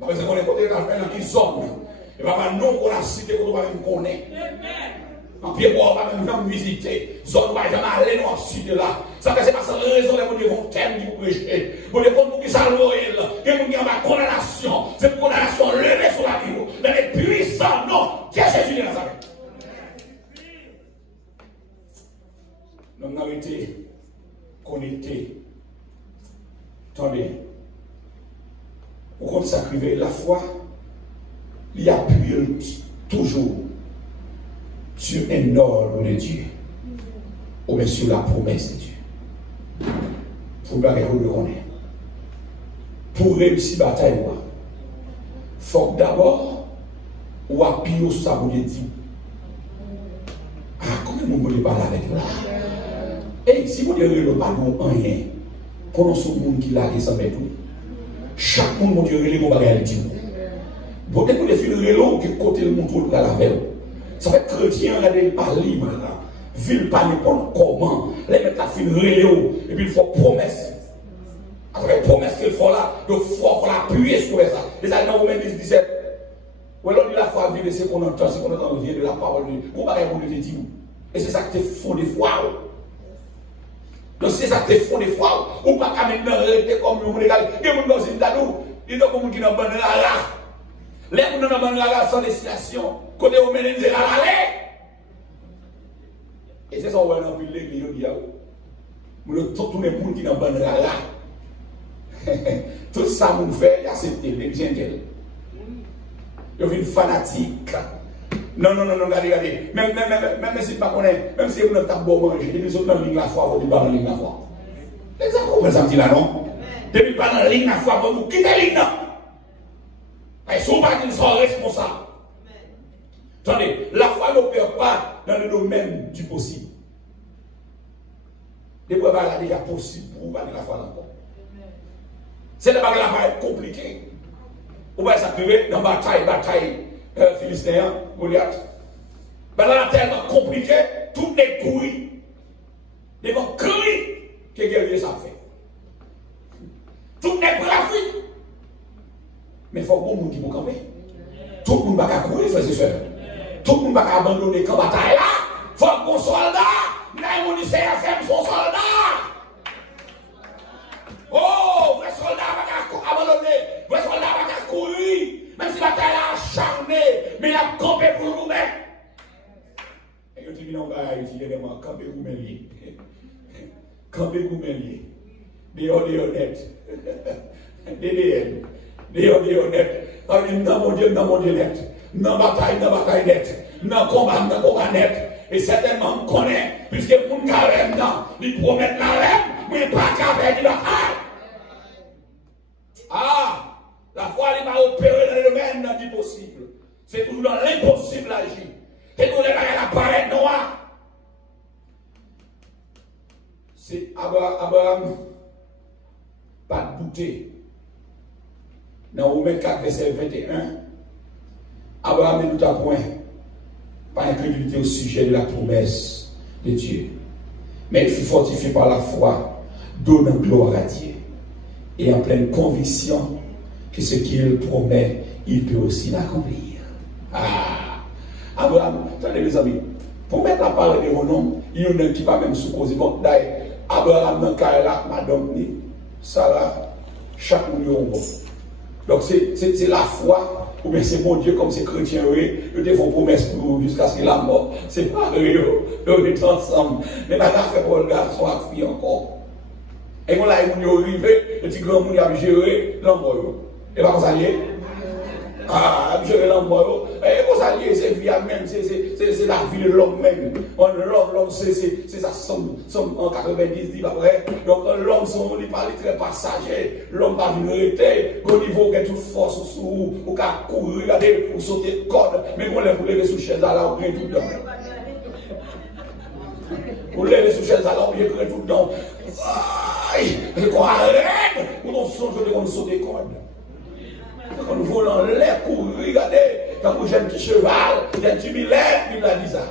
pas besoin qu'on ait côté la peine qui sonne. Et pas non qu'on a cité qu'on doit même connaître. En pied bois, on va même visiter. Zone, on va jamais aller dans le sud là. Ça fait c'est pas ça raison, les gens vont thème pour prêcher. Pour les gens qui sont loyaux, les gens qui ont la condamnation, c'est une condamnation levée sur la vie. Mais les puissants, non, qui est Jésus de Nazareth? Nous avons été connectés. Attendez. Pour qu'on s'acrive la foi, il appuie toujours sur un ordre de Dieu, ou bien sur la promesse de Dieu. Pour bien le connaître. Pour réussir la bataille, il faut d'abord, ou appuyer sur sa bonne Dieu. Ah, comment vous voulez parler avec là? Et si vous ne voulez pas rien, pour ce monde qui l'a dit sans mettre tout, chaque monde, mon Dieu, relève mon bagage dit. Vous avez des fils relais qui côté le monde à la veille. Ça fait chrétien, il n'est pas libre. Ville pas n'importe comment. Les mettre la file relais et puis il faut promesse. Avec promesse qu'il faut là, il faut l'appuyer sur ça. Les années Romains 17. Ou alors, la foi vient de ce qu'on entend, vient de la parole de Dieu. Vous ne pouvez pas dire. Et c'est ça que tu font des fois. Donc c'est ça que tu font des fois. Ou pas qu'à maintenant rester comme vous regardez. Il y a des gens qui sont il y a des gens qui sont dans la les gens qui sont dans la sans destination. Côté où menez la aller. Et c'est ça qu'on va dans l'église. Tous les gens qui sont dans la tout ça, vous fait, accepter les gens. Ils sont fanatiques. Non, regardez. Même si pas connaît, même si vous n'avez pas bon manger, depuis que vous avez la foi, vous n'avez pas dans la ligne la foi. Les gens comprennent ça, là, non? Depuis pas dans la ligne la foi, vous quittez la ligne. Et si vous ne sont responsables. Attendez, la foi n'opère pas dans le domaine du possible. Des fois, il y a possible pour vous la foi encore. C'est le bagage va être compliqué. Vous voyez ça privé dans la bataille philistéen, Goliath. Ben là, tellement compliqué, tout est couilles. Ils vont crier que guerrier ça fait. Tout est graphique. Mais il faut que tout le monde qui vous camper. Tout le monde va courir, frères et sœurs. Tout le monde va abandonner quand bataille là. Il faut que mon soldat, même on dit c'est son soldat. Oh, vrai soldat va abandonner, vrai soldat va courir. Même si la bataille est acharnée, mais il a campé pour nous-mêmes. Et quand tu viens en bas, il dit vraiment campé pour m'aider. Campé pour m'aider. Des honnêtes. Des net. Dans mon Dieu net. Dans bataille net. Dans combat net. Et certainement, on connaît, puisque mon carême, il promet la reine, mais pas qu'avec la reine. Ah, la foi, il m'a opéré dans le domaine du possible. C'est toujours dans l'impossible agir. C'est toujours dans la parade noire. C'est Abraham, pas de douter. Dans Romains 4, verset 21, Abraham est tout à point. Pas incrédulité au sujet de la promesse de Dieu. Mais il fut fortifié par la foi, donnant gloire à Dieu. Et en pleine conviction que ce qu'il promet, il peut aussi l'accomplir. Ah! Abraham, attendez mes amis, pour mettre la parole de mon nom, il y en a qui va même supposer, bon, d'ailleurs, Abraham, dans le cas là, madame, Sarah, chaque million. Donc c'est la foi. Ou bien c'est mon Dieu comme c'est chrétien, oui, ils te font promesse pour jusqu'à ce qu'il a mort. C'est pas eux, ils sont ensemble. Mais la fait pour le garçon à fille encore. Et on l'a arrivé, le petit grand monde a géré l'emploi. Et pas comme ça lié. Ah, gérer l'emploi. Et comme ça lié, c'est vie même, c'est la vie de l'homme même. L'homme, c'est sa somme en 90, dit après. Donc l'homme, il parle très passager. L'homme va venir arrêter. Au niveau, il a toute force sous, ou qu'à courir, regarder, ou sauter de corde. Mais on l'a lever sous chaise à la, on vient tout dedans. Vous levez sous chaise à la, on vient tout dedans. Aïe, on arrête, on songe de sauter de corde. Quand nous volons l'air, courir, regardez, quand vous jeune petit cheval, il y a un petit millet, il a dit ça.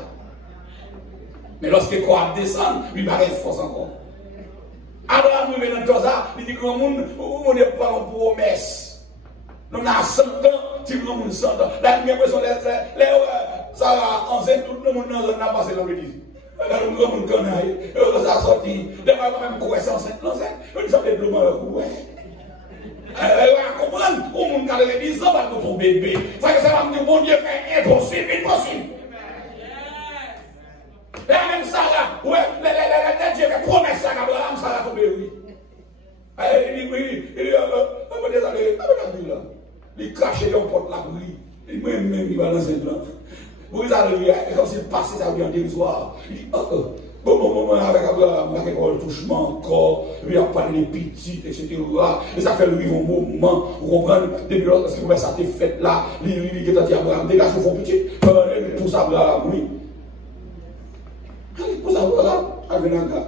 Mais lorsque quoi descend, il va avoir force encore. Abraham, il vient dans ça, il dit que on n'est pas en promesse. Nous avons 100 ans, si nous avons 100 ans. La première personne, ça va, enceinte, tout le monde n'a passé dans l'église. Nous avons un canaille, ça a sorti, de même quoi, c'est enceinte, on dit ça fait de l'eau, comprendre, au monde qui a 10 ans, va ton bébé. Ça va me dire, mon Dieu, fait impossible. Et même ça là, ouais, Dieu fait promesse à Abraham, ça va tomber, oui. Il crache et il porte la bruit. Il même, il va dans cette plante. Vous allez, comme s'il passait ça bien dérisoire. Il dit, bon, avec Abraham, il y a un touchement encore, il y a parlé des petites, etc. Et ça fait lui un moment, vous comprenez, depuis lorsque ça a été fait là, il est dit Abraham, dégage vos petits, pour ça, Abraham, oui. Pour ça, Abraham, avec un gars.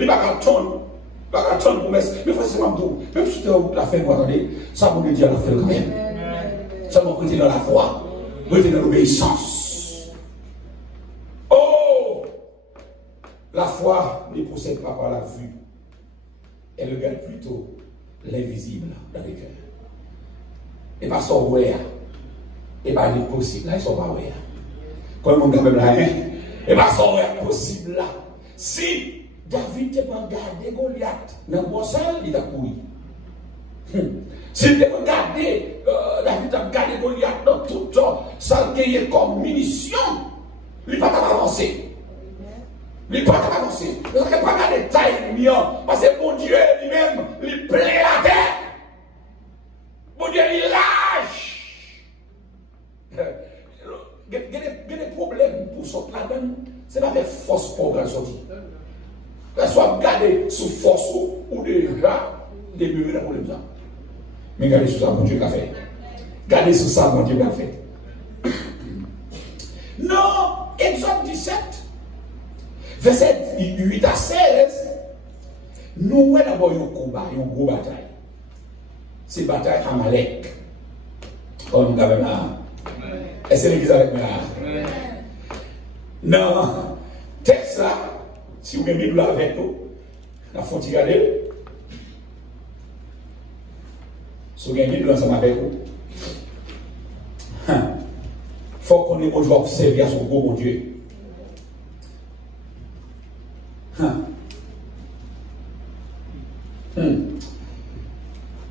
Il va pas attendre promesse, mais forcément, même si tu as fait, vous attendez, ça vous dit à la fin quand même. Ça m'a prêté dans la foi, prêté dans l'obéissance. Oh! La foi ne procède pas par la vue. Elle regarde plutôt l'invisible dans les cœurs. Et pas son ouais. Et pas l'impossible. Là, ils sont pas ouais. Comme on même là, hein? Et pas son ouais possible là. Si David te pas gardé Goliath dans le bois seul, il a couru. Si tu as regardé, David a gardé Goliath dans tout temps, ça a gagné comme munition, il va pas avancer. Il ne peut pas avancer. Il ne peut pas garder taille, parce que mon Dieu lui-même, il plaît la terre. Mon Dieu, il lâche. Il y a des problèmes pour sortir là-dedans. Ce n'est pas des forces pour sortir. Soit garder sous force ou déjà début de problème ça. Mais gardez sous ça, mon Dieu, qu'a fait. Gardez sous ça, mon Dieu, qu'a fait. Non, Exode 17, verset 8 à 16, nous voyons d'abord un combat, une grosse bataille. C'est la bataille Amalek. Comme nous avons là. Est-ce que l'église avec moi là? Non, texte là, si vous avez mis là avec nous, la faut regarder. Si vous avez mis ensemble avec vous, il faut qu'on ait besoin d'observer à son gros Dieu.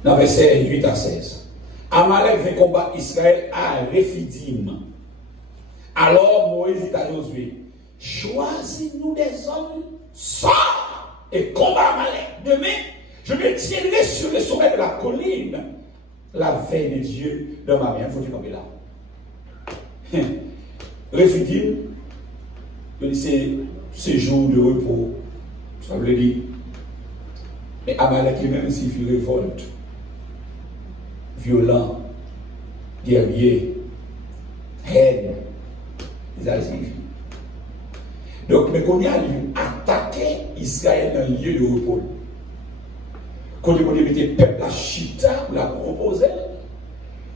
Dans verset 8 à 16. Amalek vient combattre Israël à Rephidim. Alors Moïse dit à Josué, choisis-nous des hommes, sors et combat Amalek. Demain, Je me tiendrai sur le sommet de la colline. La veille de Dieu dans ma main. Il faut dire comme là. Réfudim, c'est jour de repos. Ça veut dire. Mais Amalek lui-même signifie révolte, violent, guerrier, haine. Ça signifie. Donc, mais qu'on y a attaqué Israël dans le lieu de repos. Quand on mettait le peuple à Chita, on l'a proposé.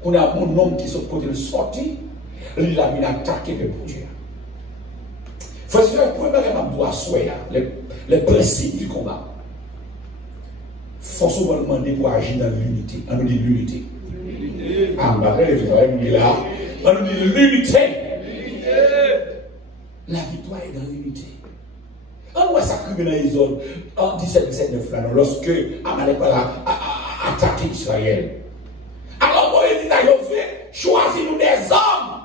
On a un homme qui sont côté sorti, il a mis attaqué le peuple Dieu. Il faut se faire pour les principes du combat. Il faut souvent demander pour agir dans l'unité. On nous dit l'unité. Ah, on dit là. On nous dit l'unité. La victoire est dans l'unité. On voit ça dans les zones en 17-17-9 lorsque Amalek a attaqué Israël. Alors, Moïse dit à Josué, choisis-nous des hommes.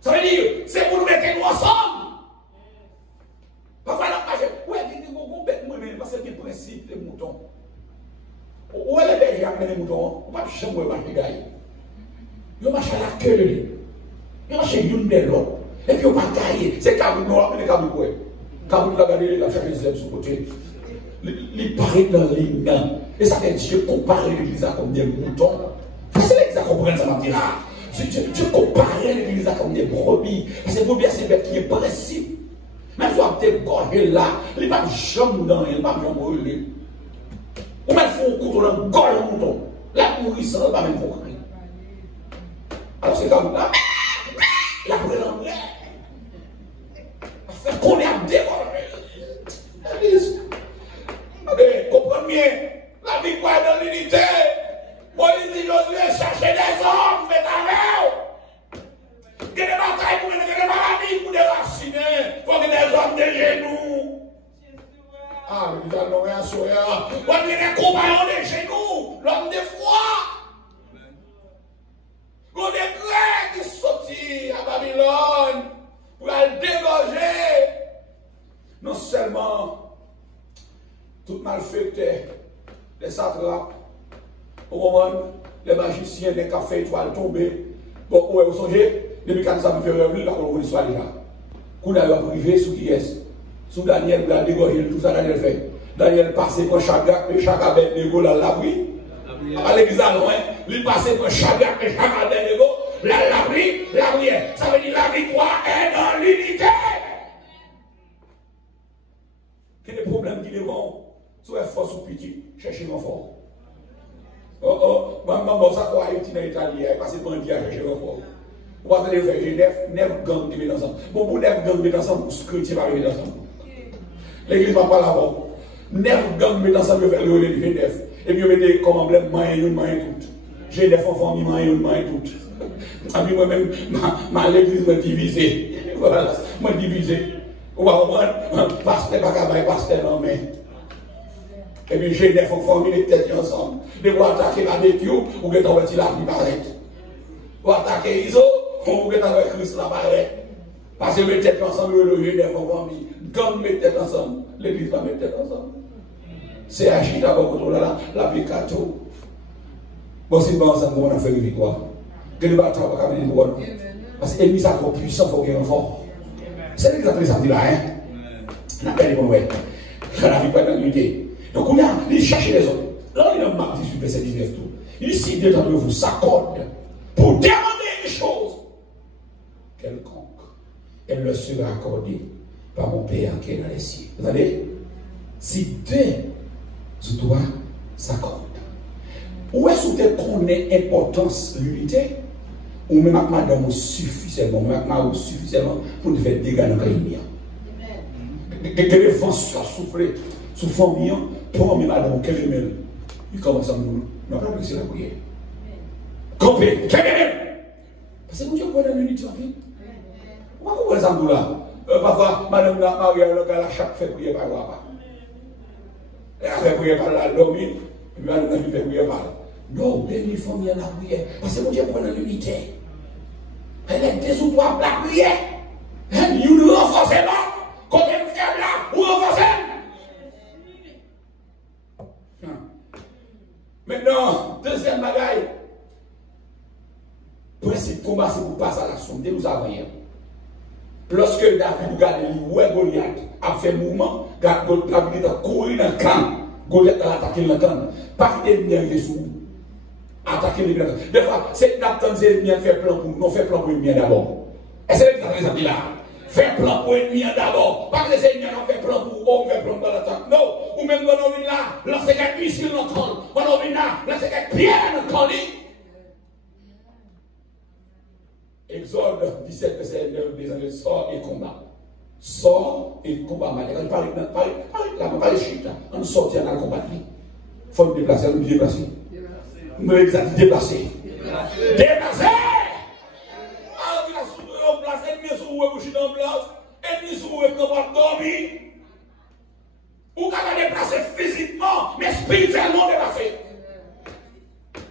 Ça veut dire, c'est pour nous mettre nous ensemble. Parfois, ouais, il parce que c'est le principe des moutons. Où est le berger avec les moutons? On ne va pas jamais marcher. Il marche à la queue. Il marche l'une de l'autre. Et puis on va gagner. C'est comme nous, on est comme nous. Quand vous regardez, il a cherché les ailes sur le côté. Il paraît dans l'hymne. Et ça fait Dieu comparer l'église comme des moutons. C'est l'église qui comprend ça, maintenant. Tu compares l'église comme des brebis. Parce que les brebis, c'est bête qui est principe. Même si on est gorgé là, il n'y a pas de jambe dans il n'y a pas de jambe brûlée. Ou même si on couteau dans le gorge de mouton. La nourrice, elle va même pour crier. Alors c'est comme là. La brûlée en vrai. Fait qu'on est à dévorer. Comprenez bien, la victoire dans l'unité. Moïse dit Josué, cherchez des hommes, mais avec eux. Il y a des batailles pour des maladies, pour déraciner. Il faut que des hommes de genoux. Ah, nous allons rien sourire. Il faut que des compagnons de genoux, l'homme de foi. Il y a des Grecs qui sont sortis à Babylone pour aller dégorger. Non seulement tout malfaiteur, les satrapes, les magiciens, les cafés étoiles tombés. Bon, où est-vous songez? Depuis quand ça me fait revenir, là, on va soit là. Qu'on a privé sous qui est? Sous Daniel, pour la dégorger, tout ça, Daniel fait. Daniel passait pour chaque abed de là, l'abri. À l'église, non, il passait pour chaque abed de go, l'abri, ça veut dire la victoire est dans l'unité. Quel est le problème qui est bon? Soit force ou petit, cherchez mon fort. Oh, maman, ça quoi, il est en Italie, il passe pour un dia chercher mon fort. On va aller faire 9 gangs qui mettent ensemble. Bon, pour 9 gangs mettent ensemble, pour ce que tu vas mettre ensemble. L'église va pas là-bas. 9 gangs mettent ensemble, faire le relais du G9. Et puis, on met comme emblème, main tout. G9 en famille, main tout. Et puis, moi-même, ma l'église m'a divisé. Voilà, m'a divisé. On va comprendre, pasteur, pasteur, non, mais. Et puis j'ai des familles les têtes ensemble. De vous attaquer la bête, ou que t'en vas-tu la vie paraître. Ou attaquer Iso, ou que t'en vas Christ la paraître. Parce que mes têtes ensemble, le jeu des familles. Gang mes têtes ensemble, l'église va mettre tête ensemble. C'est agir à beaucoup la vie cato. Bon, c'est bon, ça nous a fait une victoire. Que le bataille va caber une bonne. Parce que l'ennemi est encore puissant pour gagner un fort. C'est l'exemple que ça dit là, hein. On a perdu mon ouais. On a vu pas dans l'unité. Donc on a, il cherche les autres. Là, on est dans Marc 18, verset 19 tout. Il dit, deux d'entre vous s'accordent pour demander une chose quelconque. Elle leur sera accordée par mon Père qui est dans les cieux. Vous savez, si deux ou trois s'accordent, où est-ce que tu connais l'importance de l'unité? Ou même avec madame suffisamment, pour nous faire dégâts dans la réunion. Que les vents soient soufflés sous famille, pour même madame, quel email? Il commence à nous laisser la prière. Compris, quel email? Parce que vous dites quoi dans l'unité en vie? On va comprendre ça là. Parfois, madame la Maria, le gars, chaque fait prier par là. Elle a fait prier par là, l'homme, puis madame a fait prier par là. Non, les familles à la prière. Parce que vous dites quoi dans l'unité? Elle est deux ou trois la prière. Vous nous renforcez là. Quand elle fait là, vous renforcez. vous passe à l'action, dès nous avons rien. Lorsque David regarde Goliath a fait mouvement, David a couru dans le camp, Goliath a attaqué le camp. Pas d'ennemi sous. Attaquer les camp. Des fois, c'est d'attendre les ennemis faire plan pour nous, fait plan pour l'ennemi d'abord. Est-ce que vous avez là? Fait plan pour l'ennemi d'abord. Pas que les ennemis ont fait plan pour eux, fait plan pour l'attaque. Non, ou même quand on vient là, lancer quelques missiles dans le camp. Quand on vient là, lancer quelques pierres dans le camp. Exode 17, verset 9, des années sort et combat. Sort et combat. On parle de chute. On sort dans le combat. Il faut nous déplacer, nous déplacer. Nous devons déplacer. Déplacer! On place ennemi sur vous, vous chutez en place. Ennemi sur vous, vous pas dormir. Vous pouvez déplacer physiquement, mais spirituellement déplacer.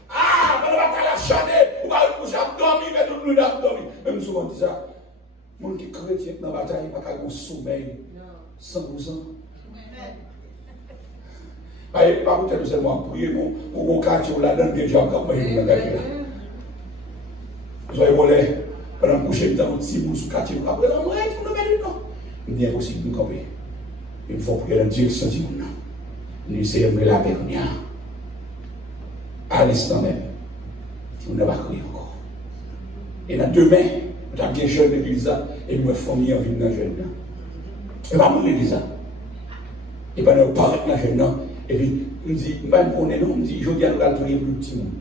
Ah, quand on va à la chanter, on va coucher à dormir, mais tout le monde a dormi. Même souvent, dit ça. Les gens qui sont chrétiens dans la bataille, ils n'ont pas un sommeil 100%. Pas vous tellement seulement prier pour mon quartier ou la donne que j'ai encore pas eu. Vous avez volé pendant que coucher dans votre cible sous quartier. Après, on va être dans le temps. Il y a aussi une copie. Il faut prier dans la direction du monde. Nous essayons de la paix. À l'instant même, on n'a pas crié encore. Et dans demain, on a bien jeune l'église et nous famille en vie dans jeune. Et pas mon l'église. Et pas nous paraître dans jeune. Et puis, on dit, on est non, on dit, je viens de rentrer plus petit monde.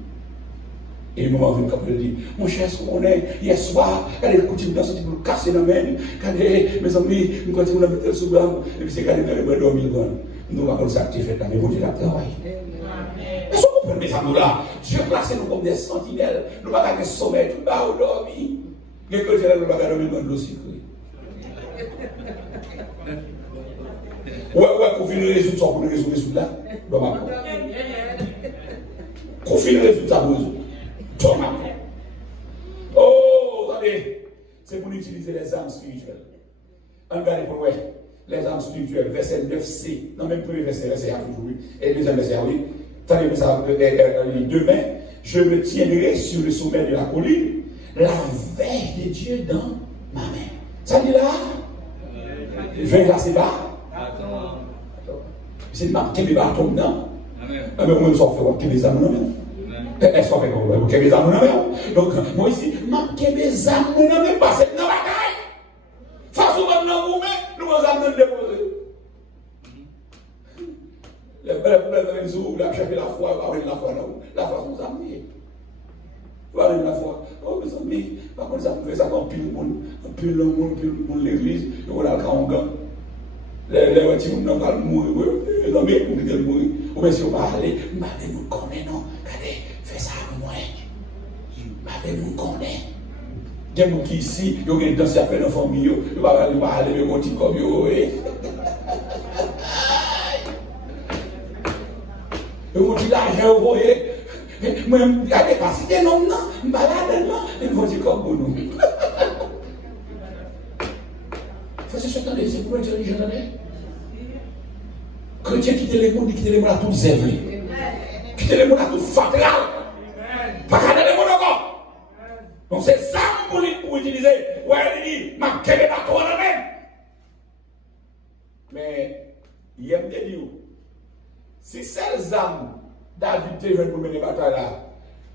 Et nous m'avons comme je dis, mon cher, ce qu'on est, hier soir, quand il continue dans ce type de casser dans la main, quand mes amis, nous continuons à mettre le sous-blanc, et puis c'est quand il va dormir, nous allons ça qui fait là, mais bon Dieu l'a travaillé. Est-ce que vous comprenez mes amis là? Dieu place nous comme des sentinelles, nous ne pouvons pas sommeil, tout bas ou dormir. Les chrétiens, nous ne pouvons pas dormir dans l'eau. Ouais, qu'on finit le résultat pour le résoudre là. Qu'on finit le résultat pour résoudre. Oh, attendez, c'est pour utiliser les armes spirituelles. Regardez pour voir les armes spirituelles, verset 9c, non, même premier verset A toujours, et le deuxième verset A, oui. Attendez, ça demain, je me tiendrai sur le sommet de la colline, la veille de Dieu dans ma main. Ça dit là, je vais là, c'est bas. C'est marqué mes bâtons dedans. Mais moi, je suis fait mes armes dedans. Est-ce qu'on fait comme ça? Mes armes dedans. Donc, moi ici, marqué mes armes dedans, parce que dans la bataille. Face au monde dans vous, nous avons armes déposées. Les belles problèmes de vous, la chercher la foi, avec la foi là. La foi, nous avons mis. Voilà la foi. Oh, mes amis, par contre, ça fait ça quand pile le monde, l'église, et voilà le camp. Les petits gens vont mourir, les hommes vont mourir. Ou bien si on va aller, nous connaît, non? Regardez, fais ça avec moi. Nous connaît. Il y a des gens qui ici, ils ont des danses après dans la famille, ils vont aller, ils vont dire comme eux. Ils vont dire l'argent, vous voyez. Moi, je n'ai pas cité non, non, je ne balade, non. Ils vont dire comme nous. C'est pour l'intelligence, chrétien quitter les mondes, quitter les mondes à tout zèvre. Quitter les mondes à tout fatal. Pas qu'à les mondes encore. Donc c'est ça pour utiliser. Ouais, il dit, ma quelle pas toi la même. Mais, il aime te dire, si ces âmes, David te veut pour mener la bataille là,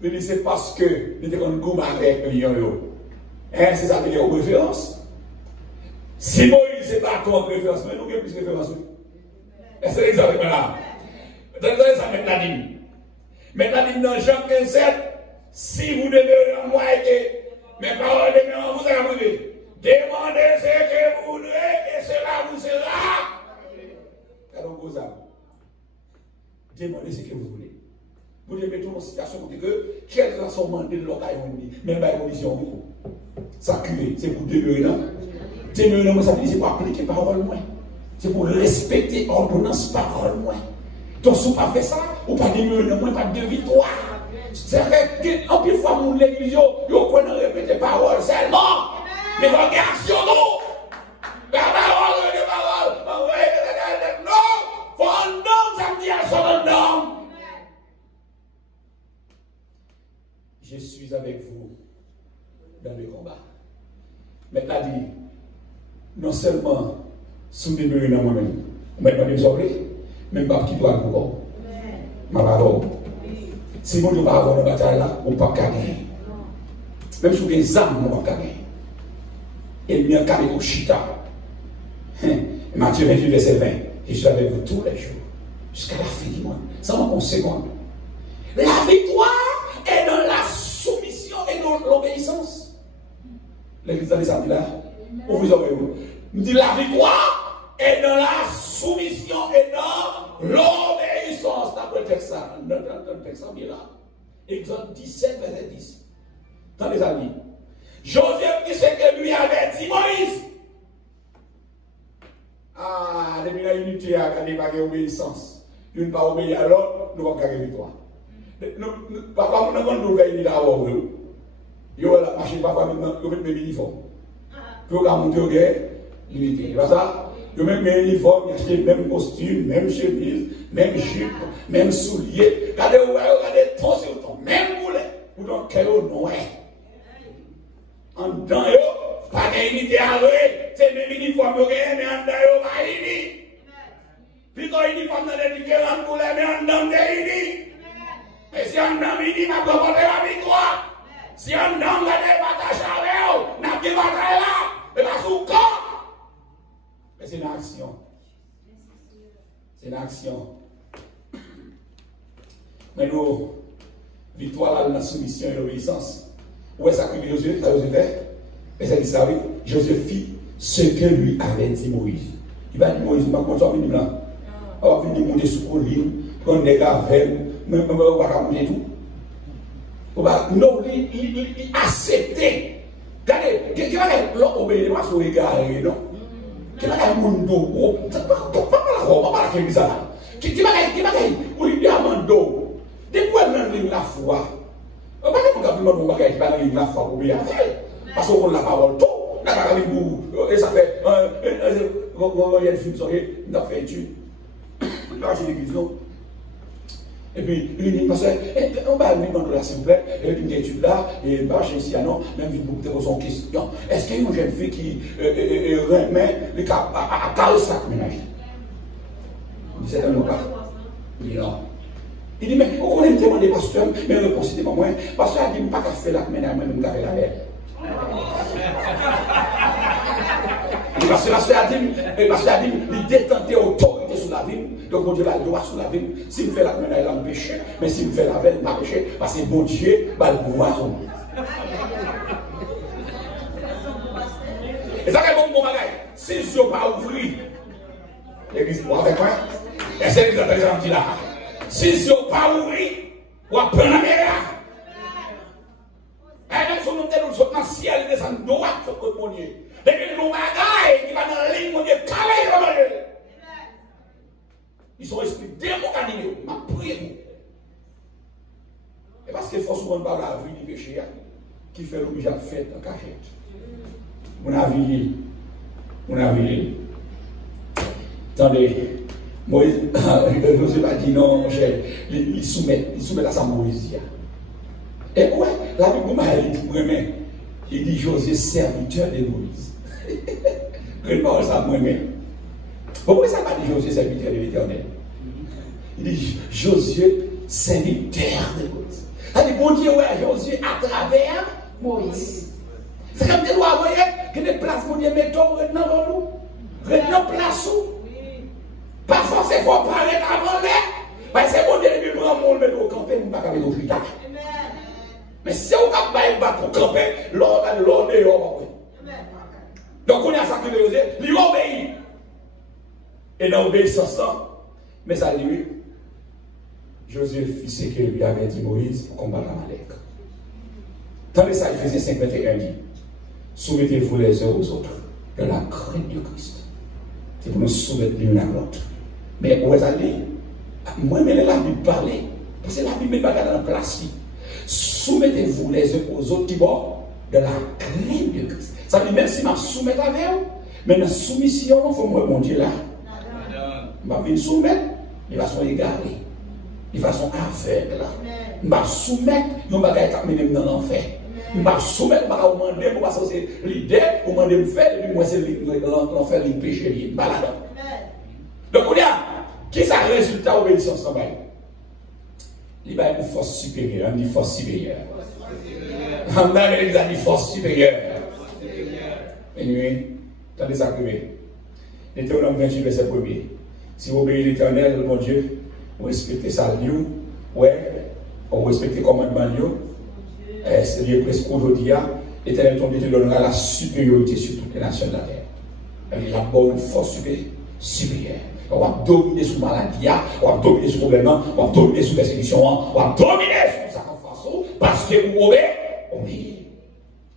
il dit c'est parce que il était comme goût avec le lion. C'est ça qui est en préférence. Si Moïse n'est pas en préférence, mais nous avons plus de préférence. Est-ce que c'est exactement là? Dans ça, maintenant, dit dans Jean 15, si vous demeurez en moi et que mes paroles demeurent en vous, allez arriver. Demandez ce que vous voudrez et cela vous sera. Alors, vos âmes. Demandez ce que vous voulez. Vous devez mettre une situation pour dire que quelles sont demandées de l'oreille, même pas condition. Ça cure, c'est pour demeurer là. Demeurer là, ça veut dire c'est pour appliquer parole moins. C'est pour respecter ordonnance parole moins. Donc, si vous ne faites pas ça, vous ne pouvez pas demeurer moins, pas de victoire. C'est vrai qu'en plus, fois, mon l'église, vous connaissez répéter parole seulement. Mais vos réactions, non. La parole, la parole. Non. Faut un homme, ça me dit à son homme. Je suis avec vous dans le combat. bas. Mais là, dit, non seulement, sous des murs dans moi-même, mais pas des oreilles, même pas qui doit le pouvoir. Ma parole. Si vous ne pas avoir une bataille là, on ne peut pas gagner. Même sous des armes, on ne peut pas gagner. Et bien, quand il y a chita, Matthieu 28, verset 20, je suis avec vous tous les jours, jusqu'à la fin du monde, sans une seconde. La victoire est dans la soumission et dans l'obéissance. L'église de samedi là, où vous avez vous? Nous dit la victoire est dans la soumission et dans l'obéissance. D'après le texte, dans le texte là. Exode 17, verset 10. Dans les amis. Joseph qui sait que lui avait dit Moïse. Ah, depuis la unité, il n'y a pas d'obéissance. Nous ne pas obéir à l'autre, nous ne pas gagner victoire. Papa, nous ne pouvons pas unir à l'autre. Yo la machine papa nous met mes uniformes. Pour la monter au guerre, l'unité. C'est ça? Yo même mes uniformes, acheter même costume, même chemise, même jupe, même souliers. Regardez ton sur ton, même boulet. Ou donc quel noir. En dedans yo, pas d'unité à l'eau, c'est même uniforme yo mais en dedans yo pas uni. Puis quand uniforme dans les différentes couleurs mais en dedans des uni. Et si en dedans uni m'a proposé la victoire. Si on donne la bataille avec n'a pas de bataille là, et pas sous corps. Mais c'est une action. C'est une action. Mais nous, victoire là, dans la soumission et l'obéissance. Où est-ce que Josué fait? Et ça dit ça, oui. Josué fit ce que lui avait dit Moïse. Il va dire Moïse, il va continuer là. On va venir monter sous colline, prendre des gavelles, on va monter tout. Non, il acceptait. Regardez, qui va être obéir à son égard, non? Qui va être un monde d'eau? Pas la ça. Qui va être pour lui dire un monde d'eau? Depuis qu'on a la foi, on va pas dire qu'on a la foi pour bien faire. Parce qu'on a la parole tout. La parole et ça fait. Il y a des films, on a fait étude. Là, j'ai l'église, non? Et puis, il dit, parce qu'on va lui demander là, s'il vous plaît, une étude là, et bah, j'ai ici, non, même si vous me posez une question, est-ce qu'il y a une jeune fille qui remet le cas à carrer ça, ménage? Il dit, certainement pas. Il dit, non. Il dit, mais on connaît me demander, pasteur, mais réponse, c'est pas moi, pasteur a dit, pas qu'à faire la ménage, moi, je vais la l'air. Parce que pasteur a dit, il détentait autorité sur la vie. Donc, mon Dieu, la loi sur la vie. S'il me fait la ménage, il a péché. Mais s'il me fait la veille, il m'a péché. Parce que mon Dieu va le pouvoir. Et ça, c'est bon bagage. Si je n'ai pas ouvert l'église, vous avez quoi? Et c'est l'église de gens qui là. Si je n'ai pas ouvert, vous avez peur de la mer. Et même si nous sommes dans le ciel, nous sommes droits sur le côté. Depuis que nous bagaille qui va dans la ligne, mon Dieu, calé, ils sont esprits démocratisés, ma prière. Et parce qu'il faut souvent pas la vie du péché qui fait l'objet de faire en cachette. Mon avis. Attendez, Moïse, je ne sais pas dire non, mon cher, il soumet à sa Moïse. Et ouais, la Bible dit, il dit Josué, serviteur de Moïse. Je parle ça moi-même. Pourquoi ça va dire Josué, serviteur de l'Éternel? Il dit Josué, serviteur de Moïse. Il dit, bon Dieu, ouais, Josué à travers Moïse. C'est comme des lois, vous voyez, que des places, mon Dieu, mettons, retenons nous. Retenons place où. Pas forcément parler avant l'air. Parce que bon Dieu, il prend mon mettre au campé, il ne va pas au plus tard. Mais si on ne va pas pour camper, l'ordre est dehors. Donc on a ça que Josué, il obéit. Et dans l'obéissance, mais ça dit, Josué fit ce que lui avait dit Moïse pour combattre Amalek. Tandis ça, il faisait 51 dit, soumettez-vous les uns aux autres de la crainte de Christ. C'est pour nous soumettre l'un à l'autre. Mais où est-ce allé? Moi, mais la Bible parlait. Parce que la Bible n'est pas dans la place. Soumettez-vous les uns aux autres qui vont de la crainte de Christ. Ça veut dire, même si je me soumets avec vous, mais dans la soumission, il faut me remonter là. Je vais me soumettre de façon égarée, de façon aveugle. Je vais soumettre, je vais me mettre dans l'enfer. Je vais soumettre, je vais demander, parce que c'est l'idée, je vais demander de faire, et puis moi c'est l'enfer, le péché, il est malade. Donc, on a, qui est le résultat d'obéissance en bas? Il y a une force supérieure, on dit force supérieure. On a dit force supérieure. Et nous, dans les accumés, Deutéronome 28, verset 1er. Si vous obéissez l'Éternel, mon Dieu, vous respectez sa lieu, ouais, vous respectez le commandement, c'est lié presque aujourd'hui, l'Éternel, ton Dieu, te donnera la supériorité sur toutes les nations de la terre. Il y a une force supérieure. On va dominer sur la maladie, on va dominer sur le gouvernement, on va dominer sur la persécution, on va dominer sur sa façon, parce que vous obéissez.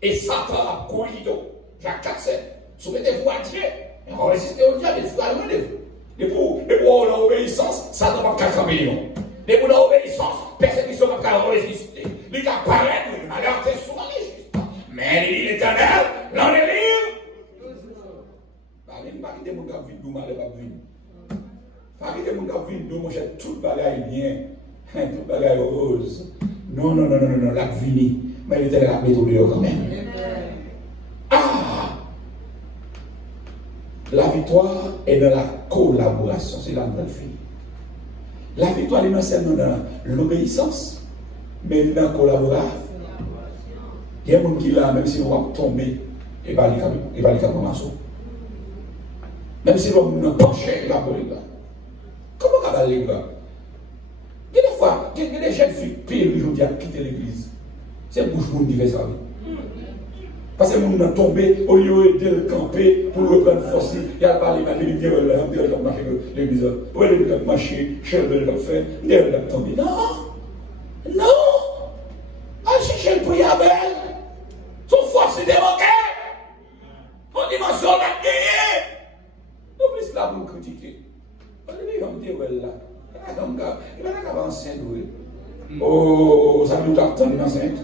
Et Satan a corrido. Jacques 4, soumettez-vous à Dieu. Et on résiste au diable, il faut aller de vous. Et pour l'obéissance, Satan ne va pas camper. Et pour l'obéissance, persécution ne va pas résister. Il va paraître, le malheur est souvent juste. Mais l'Éternel, l'en est libre. Il ne va pas quitter mon gars vide, mal pas vide. Pas quitter mon gars vide, mon cher, tout le bagaille bien. Tout le bagaille rose. Non, la vie, mais l'Éternel a méthode quand même. La victoire est dans la collaboration, c'est la bonne fille. La victoire est non seulement dans l'obéissance, mais dans la collaboration. Il y a des gens qui là, même si on va tomber, et pas les commencer. Même si on va pencher la police. Comment on va aller là? Il y a des fois, il y a des jeunes filles pires aujourd'hui à quitter l'église. C'est bouche qui fait ça. Parce que les gens sont tombés, au lieu de camper pour reprendre force, il y a pas les matériaux, il y a l'église. Où est le marché, cher de l'enfer, il y a le tombé. Non! Ah, chercher le prix à belle! Son force est démanquée! Mon dimension l'a gagné! Non, plus là, vous me critiquez. Vous allez me dire, là. Il va pas enceinte, oui. Oh, ça nous attend enceinte.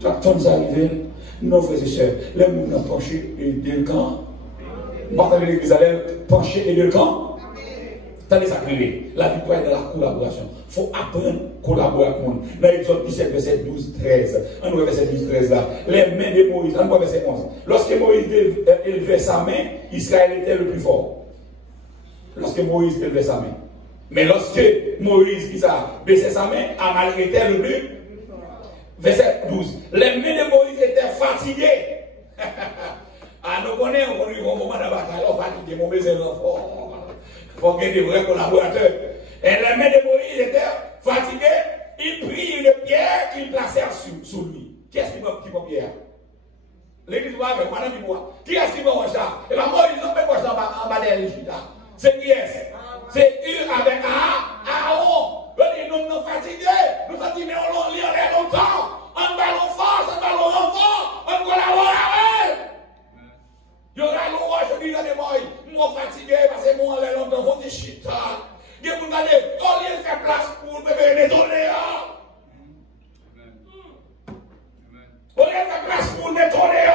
Tu attends d'arriver. Non, frères et sœurs, les gens ont penché et deux camps. Partant de l'église, penché et deux camps. T'allez s'accueillir. La victoire est dans la collaboration. Il faut apprendre à collaborer avec le monde. Dans l'Exode 17, verset 12, 13. On voit verset 12, 13 là. Les mains de Moïse. On voit verset 11. Lorsque Moïse élevait sa main, Israël était le plus fort. Lorsque Moïse élevait sa main. Mais lorsque Moïse baissait sa main, Amalek était le plus. Verset 12. Les mains de Moïse étaient fatiguées. Ah, nous connaissons un moment de bataille. On fatigué, mon baiser l'enfant. Il faut qu'il y ait des vrais collaborateurs. Et les mains de Moïse étaient fatiguées. Il prit une pierre qu'il plaçait sous lui. Qui est-ce qui va pierre? L'église va avec madame et moi. Qui est-ce qui va en ça? Et bien, Moïse, on peut pas en bas de l'église. C'est qui est-ce? C'est Hur avec Aaron. Nous sommes fatigués. Nous sommes fatigués, on lit longtemps. On va l'enfance, on va l'enfant. On collabore avec. Il y aura l'orage, je dis, regardez-moi, moi fatigué parce que moi, on est longtemps, on dit chita. Il y a des gens qui disent, on vient faire place pour me faire nettoyer. On vient faire place pour nettoyer.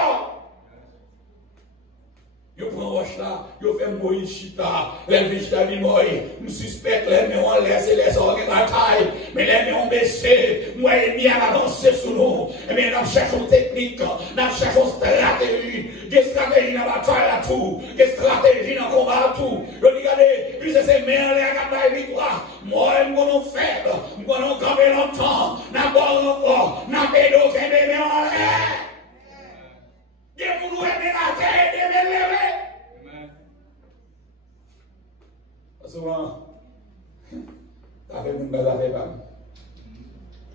Yo prend roche là, yo fait Moïse chita, les végétales Moïse, nous suspecte les mains en l'air, c'est les organes à taille, mais les mains ont baissé, moi et bien avancé sous nous, et bien nous cherchons technique, nous cherchons stratégie, des stratégies dans la bataille à tout, des stratégies dans le combat à tout. Regardez, puis c'est ces mains en l'air qui ont la victoire, moi et nous faible, nous allons camper longtemps, nous allons fort, nous allons pédo, c'est des mains en l'air. Dieu pour nous aider à terre, Dieu pour nous lever. Souvent, ça fait une belle affaire.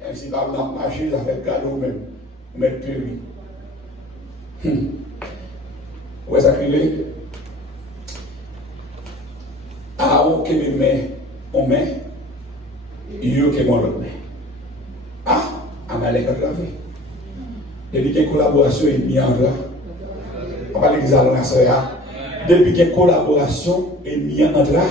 Même si par exemple, marcher, ça fait cadeau même. On met plus. Où est-ce qu'il est? Ah, ok, mais on met. Il y a qui l'autre main. Ah, Amalek a gravé. Depuis que la collaboration est mise en place. On va l'église à la soya. Depuis que la collaboration est mise en place.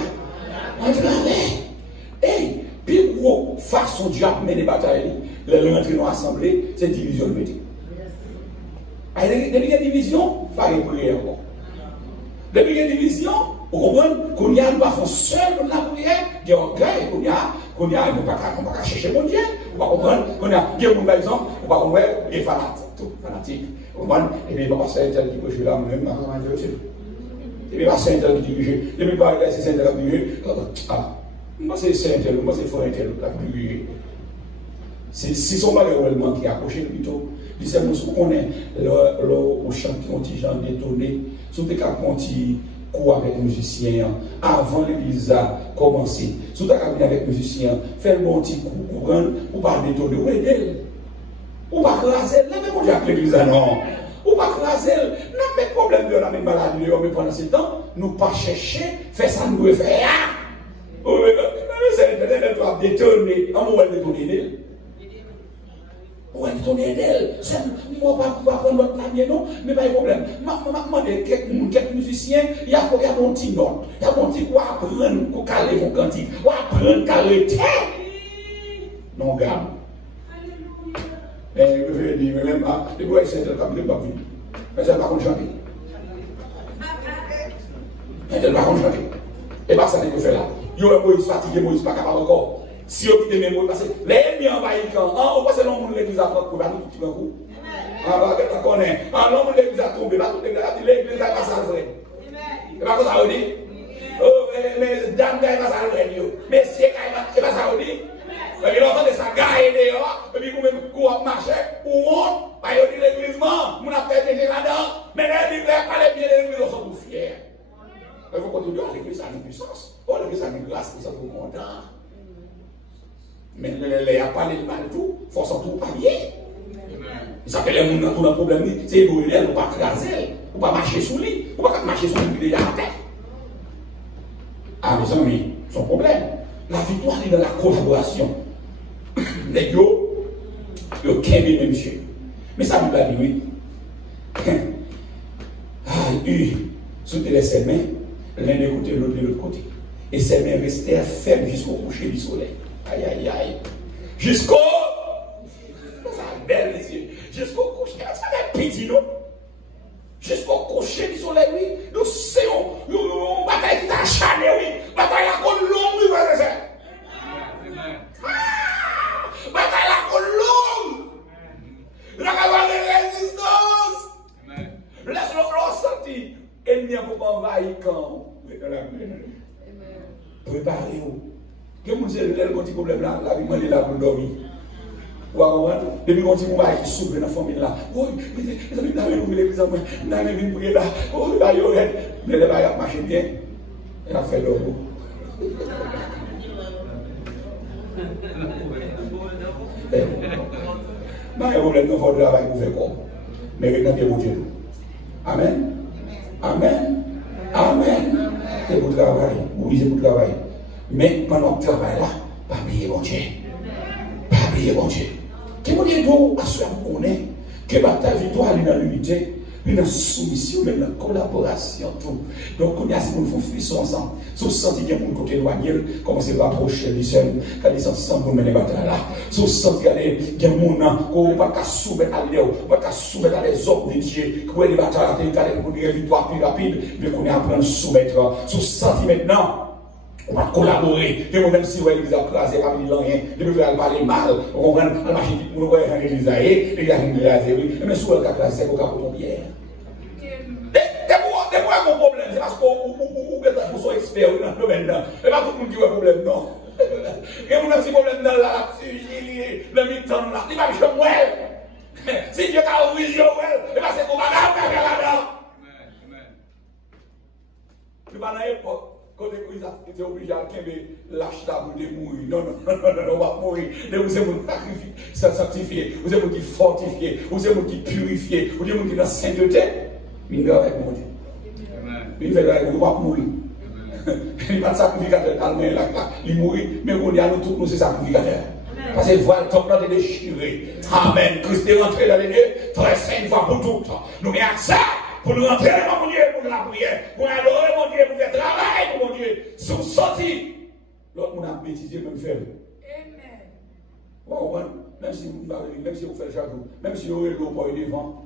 Et puis, gros, façon de mener des batailles, les rentrées dans l'assemblée, c'est division de métier. Depuis qu'il y a division, pas de prière encore. Depuis qu'il y a division, Vous comprenez? Qu'on y a, nous pas faire seul pour la prière, il y a orgueil, qu'on y a, nous pas chercher mon Dieu. Vous comprenez? Qu'on y a, il y a par exemple, vous pas comprendre, il est fanatique. Vous comprenez? Et puis, il va passer un tel qui peut jouer là, même, et puis, passer un tel qui dirige, et puis, par c'est un tel qui dirige, moi, c'est un tel, moi, c'est fort un tel qui dirige. Si son malheureusement qui a accroché plutôt, il sait nous connaît le chant qui gens détonné, sous des cas qui court avec les musiciens avant l'église a commencé. Sous ta cabine avec les musiciens, faire le bon petit coup courant ou pas détonner ou aider. Ou pas craser, là même on dit à l'église non. Ou pas craser, n'a pas de problème de la même maladie, mais pendant ce temps, nous pas chercher, faire ça nous faire. C'est détonner, on va détonner. Ouais, ton d'elle, moi pas prendre notre lamier non, mais pas de problème. M'a demandé quelques musiciens, il y a mon petit note, il y a mon petit quoi apprendre pour caler mon cantique, ou apprendre caler non gamme. Mais je vais dire même les bois c'est le cap de pas venu. Mais ça va pas chanter. Elle va chanter. Et pas ça que fait là. Yo Moïse fatigué, Moïse pas capable encore. Si vous quittez mes mots, parce que les ennemis envahissent quand on passe l'homme de l'église à prendre pour nous tout petit coup. Ah, bah, tu connais. Ah, l'homme de l'église a tombé, bah, toute l'église a passé à vrai. Et pas ça, on dit. Oh, mais dame, il va ça, mais si, il va ça, on dit. Et puis, l'entend de ça, gagne dehors, et puis, vous même, vous marchez, ou on, bah, il dit l'église, on a fait des gens là-dedans, mais l'église, pas les pieds de l'église, on sont tous fiers. Et vous continuez, l'église a une puissance. Oh, l'église a une grâce, ils sont tout contents. Mais les a parlé de mal tout, il faut s'en tout palier. Ça fait les gens dans tout le problème, c'est évoluer, ou pas craser, ou pas marcher sous lui, ou pas marcher sous lui déjà à terre. Ah, mes amis, son problème. La victoire est dans la collaboration. Les gars, ils ont qu'un monsieur. Mais ça ne veut pas dire oui. Ah, sous les mains, l'un des côtés, l'autre de l'autre côté. Et ses mains restèrent fermes jusqu'au coucher du soleil. Aïe, aïe, aïe. Jusqu'au. Ça belle les yeux. Jusqu'au coucher. C'est un petit, non? Jusqu'au coucher du soleil, oui. Nous savons. Nous bataille qui t'a acharné, oui. Bataille la côte longue, oui, frère et sœur. Bataille la côte longue. La caravane de résistance. Laisse-le sentir. Ennemi pour pas envahir quand. Préparez-vous. Que vous avez un petit problème là, la vie est là pour dormir. Vous comprenez? Depuis qu'on dit qu'on va s'ouvrir dans la famille là. Oui, les amis, nous avons l'église, nous avons une prière là. Oh, le bail mais le bail a marché bien. Il a fait le bout. Non, il y a un problème de votre travail pour faire comme. Mais regardez mon Dieu. Amen. Amen. Amen. C'est pour travail. Oui, c'est pour travail. Mais pendant le travail là, pas oublier mon Dieu. Pas oublier mon Dieu. Que mon Dieu nous connaît que ta victoire est dans l'unité, dans la soumission, même dans la collaboration. Tout. Donc, on y a si nous faisons frisson ensemble. Si vous sentez qu'il y a un côté éloigné, commencez à approcher du seul, quand ils sont ensemble pour mener la bataille là. Si vous sentez qu'il y a un monde qu'on ne peut pas soumettre à l'idée, on ne peut pas soumettre à les ordres de Dieu, que les batailles pour une victoire plus rapide, mais qu'on est en train de soumettre. Si vous sentez maintenant, on va collaborer. Et même si vous avez l'église à craser, pas venir rien, de me faire parler mal, on comprend, on va marcher, on va faire l'église à et il y a une église oui. Mais si vous avez craser, c'est pour qu'on tombe hier. Des fois, mon problème, c'est parce que vous êtes expert dans le domaine là. Et pas tout le monde qui a un problème, non. Et on a un petit problème dans la le mi-temps là. Il va me faire moi. Si Dieu a ouvert, et bien c'est qu'on va là-dedans. Tu vas dans l'époque. Quand ils étaient obligés à lâcher la boue de mourir. Non, on va mourir. Vous êtes sanctifié, vous êtes fortifié, vous êtes purifié, vous êtes dans la sainteté. Il va avec mon Dieu. Il va avec vous, va mourir. Il va sacrificateur allemand là, il mourit, mais on dit à nous tous, nous c'est sacrificateur. Parce que voilà, le temps là est déchiré. Amen. Christ est rentré dans les lieux, très saint une fois pour toutes. Nous mettons ça. Pour nous entrer dans mon Dieu, pour la prière, pour adorer mon Dieu, pour faire travail pour mon Dieu. Si vous sortez, l'autre monde a bêtisé, même faire. Amen. Même si vous faites chaque jour, même si vous avez l'eau pour aller devant.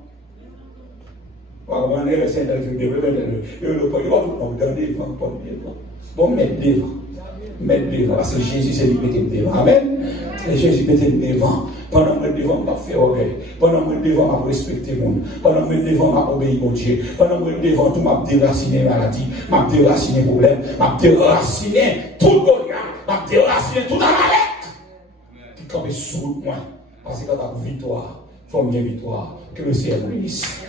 On va demander le Seigneur de développer le point. Il va tout donner devant, bon, mettre devant. Mettre devant. Parce que Jésus, c'est lui qui mettait devant. Amen. Et Jésus mettait devant. Pendant que je devant, je vais faire orgueil. Pendant que je devant, je vais respecter le monde. Pendant que je devant, je vais obéir au Dieu. Pendant que je devant, tout m'a déraciner maladie, m'a déraciner problème, m'a déraciner tout Goliath, m'a déraciner tout Amalek. Qui campe sous moi. Parce que quand tu as victoire, il faut une victoire. Que le Seigneur vous bénisse.